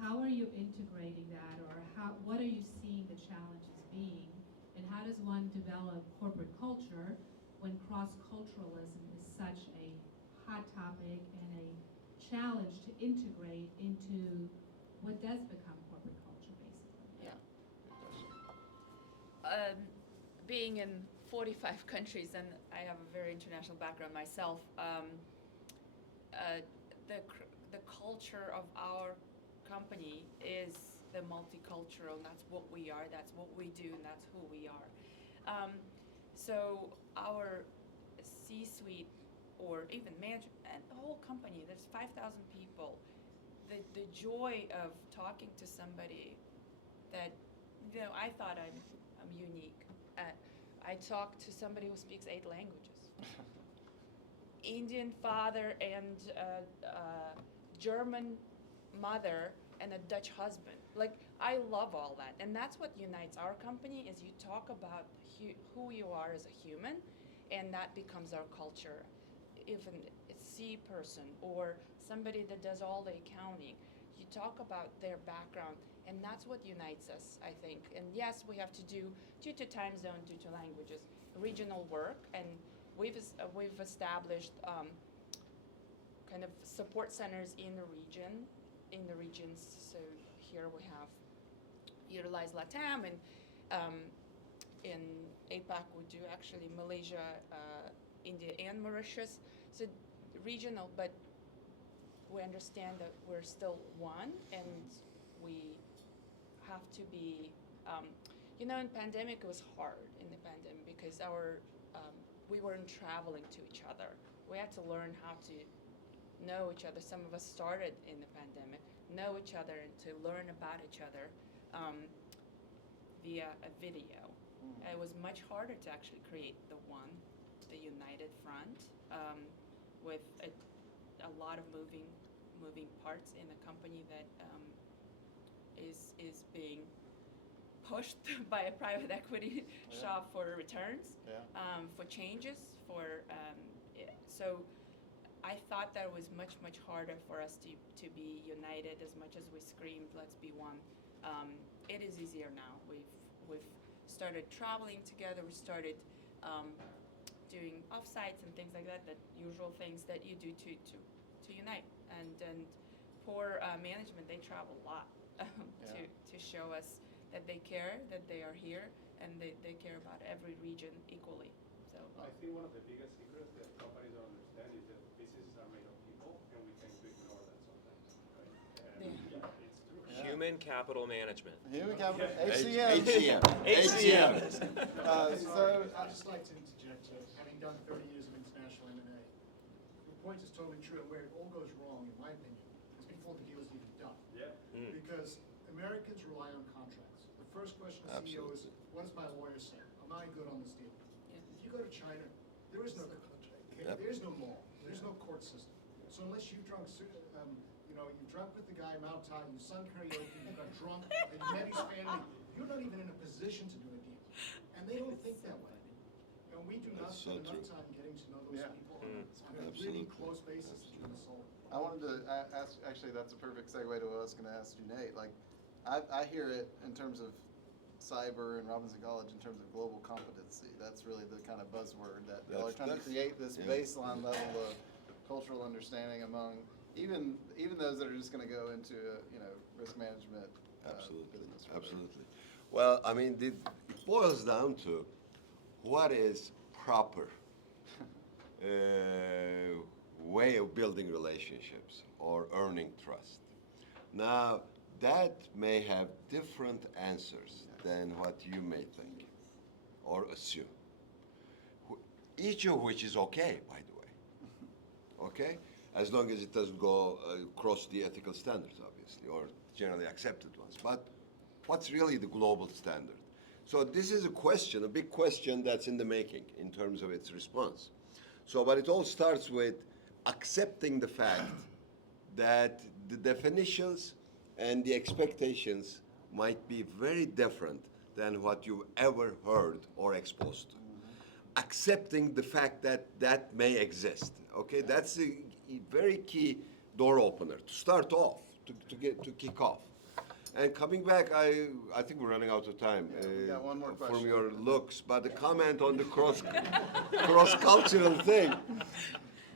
how are you integrating that, or what are you seeing the challenges being, and how does one develop corporate culture when cross-culturalism is such a hot topic and a challenge to integrate into what does become corporate culture, basically? Being in 45 countries, and I have a very international background myself. The culture of our company is the multicultural, and that's what we are, that's what we do, and that's who we are. So our C-suite, or even management, and the whole company, there's 5,000 people. The joy of talking to somebody that, you know, I thought I'm unique. I talked to somebody who speaks 8 languages. Indian father and German mother and a Dutch husband. Like, I love all that. And that's what unites our company, is you talk about who you are as a human, and that becomes our culture. Even a C person or somebody that does all the accounting, you talk about their background, and that's what unites us, I think. And yes, we have to do, due to time zone, due to languages, regional work, and we've established kind of support centers in the regions. So here we have utilized LATAM, and in APAC we do actually Malaysia, India, and Mauritius. So regional, but we understand that we're still one, and we have to be, you know, in pandemic it was hard in the pandemic because we weren't traveling to each other. We had to learn how to know each other. Some of us started in the pandemic, know each other and to learn about each other via a video. It was much harder to actually create the united front with a lot of moving parts in a company that is being pushed by a private equity shop for returns, for changes, so I thought that it was much harder for us to be united as much as we screamed, let's be one. It is easier now. We've started traveling together. We started doing offsites and things like that, the usual things that you do to unite. And poor management, they travel a lot to show us that they care, that they are here, and they care about every region equally. So I think one of the biggest secrets that companies don't understand is that businesses are made of people, and we tend to ignore that sometimes, right? And it's true. Human capital management. Human capital, HCM. HCM. I'd just like to interject here, having done 30 years of international M&A. Your point is totally true, and where it all goes wrong, in my opinion, is before the deal is even done. Yeah. Because Americans rely on contracts. The first question to CEO is, what does my lawyer say? Am I good on this deal? If you go to China, there is no contract. Okay? There is no law. There's no court system. So unless you've drunk, you've drunk with the guy Mao Tai, you sung karaoke, you got drunk, and you met his family, you're not even in a position to do a deal. And they don't think that way. And we do not spend enough time getting to know those people on a really close basis to the soul. I wanted to ask, actually that's a perfect segue to what I was going to ask Cuneyt. Like, I hear it in terms of cyber and Robinson College in terms of global competency. That's really the kind of buzzword that y'all are trying to create this baseline level of cultural understanding among even those that are just going to go into risk management. Business. Absolutely. Well, I mean, it boils down to what is proper way of building relationships or earning trust. Now, that may have different answers than what you may think or assume. Each of which is okay, by the way. Okay? As long as it doesn't go across the ethical standards, obviously, or generally accepted ones. But what's really the global standard? So this is a big question that's in the making in terms of its response. So, but it all starts with accepting the fact that the definitions and the expectations might be very different than what you've ever heard or exposed to. Accepting the fact that that may exist, okay? That's a very key door opener to start off, to kick off. And coming back, I think we're running out of time We got one more question. from your looks, but the comment on the cross-cultural thing,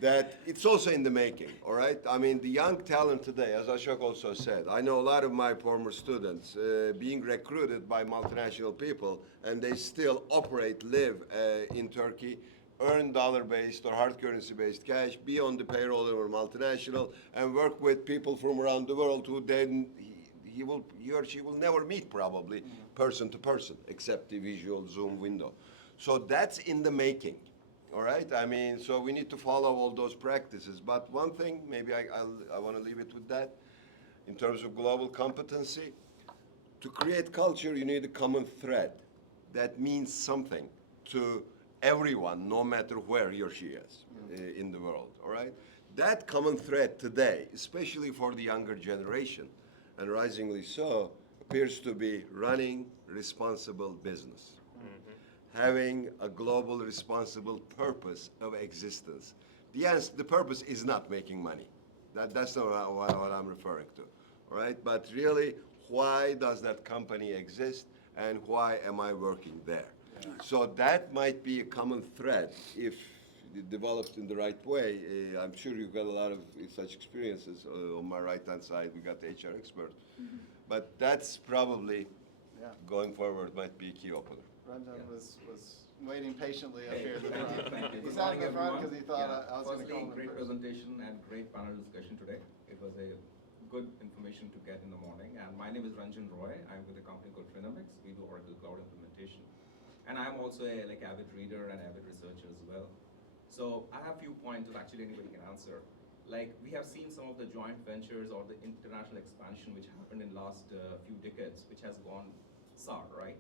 that it's also in the making, all right? I mean, the young talent today, as Ashok also said, I know a lot of my former students being recruited by multinational people, and they still operate, live in Turkey, earn dollar-based or hard currency-based cash, be on the payroll of a multinational, and work with people from around the world who then he or she will never meet probably person to person, except the visual Zoom window. So that's in the making. All right, I mean, so we need to follow all those practices. But one thing, maybe I want to leave it with that, in terms of global competency, to create culture, you need a common thread that means something to everyone, no matter where he or she is in the world, all right? That common thread today, especially for the younger generation, and risingly so, appears to be running responsible business. Having a global responsible purpose of existence. The purpose is not making money. That's not what I'm referring to, all right? But really, why does that company exist, and why am I working there? So that might be a common thread if developed in the right way. I'm sure you've got a lot of such experiences. On my right-hand side, we got the HR expert. But that's probably, going forward, might be a key opener. Ranjan was waiting patiently up here in the Thank you, front. thank you. He Good sat in morning, the front everyone. because he thought Yeah. I was going to Firstly, call him great first. presentation and great panel discussion today. It was a good information to get in the morning. And my name is Ranjan Roy. I'm with a company called TriNet. We do Oracle Cloud implementation. And I'm also a avid reader and avid researcher as well. So I have a few points that actually anybody can answer. Like, we have seen some of the joint ventures or the international expansion which happened in last few decades, which has gone sour, right?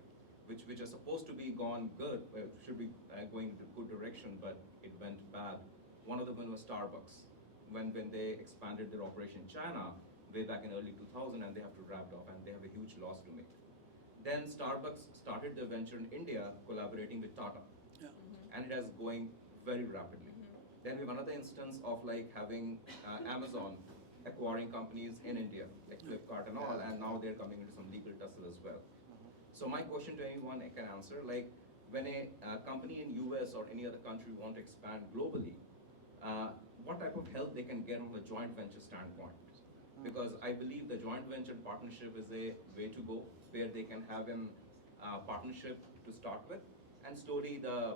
Which are supposed to be gone good, should be going in a good direction, but it went bad. One of them was Starbucks, when they expanded their operation in China way back in early 2000, and they have to wrap it up, and they have a huge loss to make. Then Starbucks started their venture in India, collaborating with Tata, and it is going very rapidly. Then we have another instance of like having Amazon acquiring companies in India, like Flipkart and all, and now they're coming into some legal tussle as well. So my question to anyone I can answer, like when a company in US or any other country want to expand globally, what type of help they can get on the joint venture standpoint? Because I believe the joint venture partnership is a way to go, where they can have a partnership to start with, and slowly the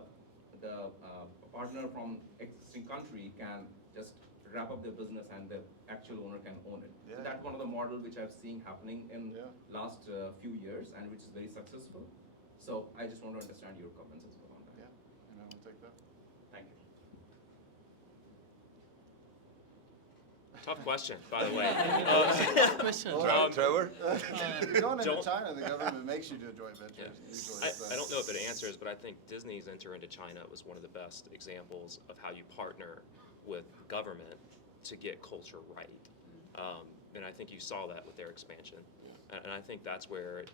partner from existing country can just wrap up their business and the actual owner can own it. So that's one of the models which I've seen happening in last few years, and which is very successful. So I just want to understand your comments as well on that. Yeah, and I will take that. Thank you. Tough question, by the way. Question. Trevor? You're going into Don't- China, the government makes you do a joint venture. Usually, so. I don't know if it answers, but I think Disney's enter into China was one of the best examples of how you partner with government to get culture right. And I think you saw that with their expansion. And I think that's where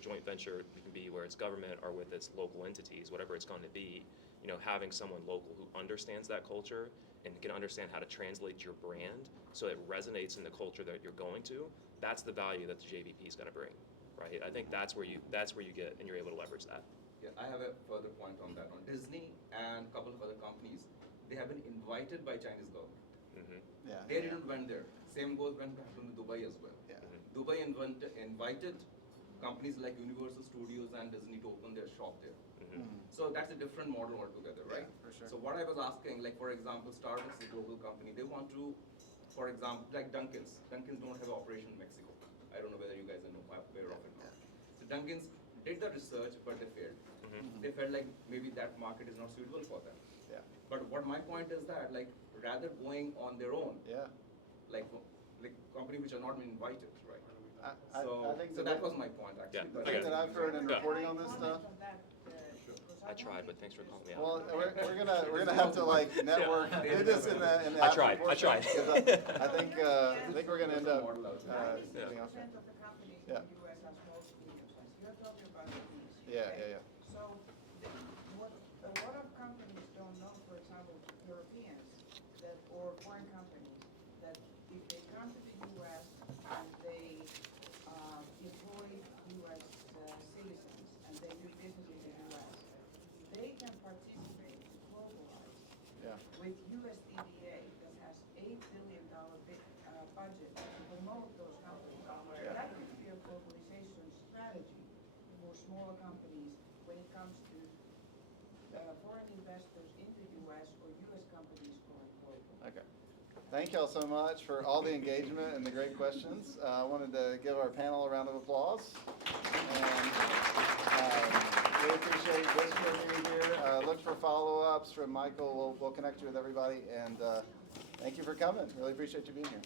joint venture can be, where it's government or with its local entities, whatever it's going to be, having someone local who understands that culture and can understand how to translate your brand so it resonates in the culture that you're going to, that's the value that the JVP is going to bring, right? I think that's where you get, and you're able to leverage that. Yeah, I have a further point on that. On Disney and a couple of other companies, they have been invited by Chinese government. They didn't went there. Same goes when happened to Dubai as well. Dubai invited companies like Universal Studios and Disney to open their shop there. So that's a different model altogether, right? For sure. So what I was asking, like for example, Starbucks is a global company. They want to, for example, like Dunkin's. Dunkin's don't have an operation in Mexico. I don't know whether you guys are aware of it now. So Dunkin's did the research, but they failed. They felt like maybe that market is not suitable for them. But what my point is that, like, rather going on their own, like companies which are not been invited, right? So that was my point actually. Yeah. The thing that I've heard in reporting on this stuff. I tried, but thanks for calling me out. Well, we're gonna have to like network. Do this in the I tried. portion, 'cause I think we're gonna end up. Anything else? Of the companies in Yeah. the US are small to medium size. You're talking about these. Yeah. So, what a lot of companies don't know, for example, Europeans or foreign companies, that if they come to the US and they employ US citizens and they do business in the US, they can participate to globalize with USDDA foreign investors in the US or US companies going global? Okay. Thank y'all so much for all the engagement and the great questions. I wanted to give our panel a round of applause. And really appreciate VISTRA being here. Look for follow-ups from Michael. We'll connect you with everybody. And thank you for coming. Really appreciate you being here.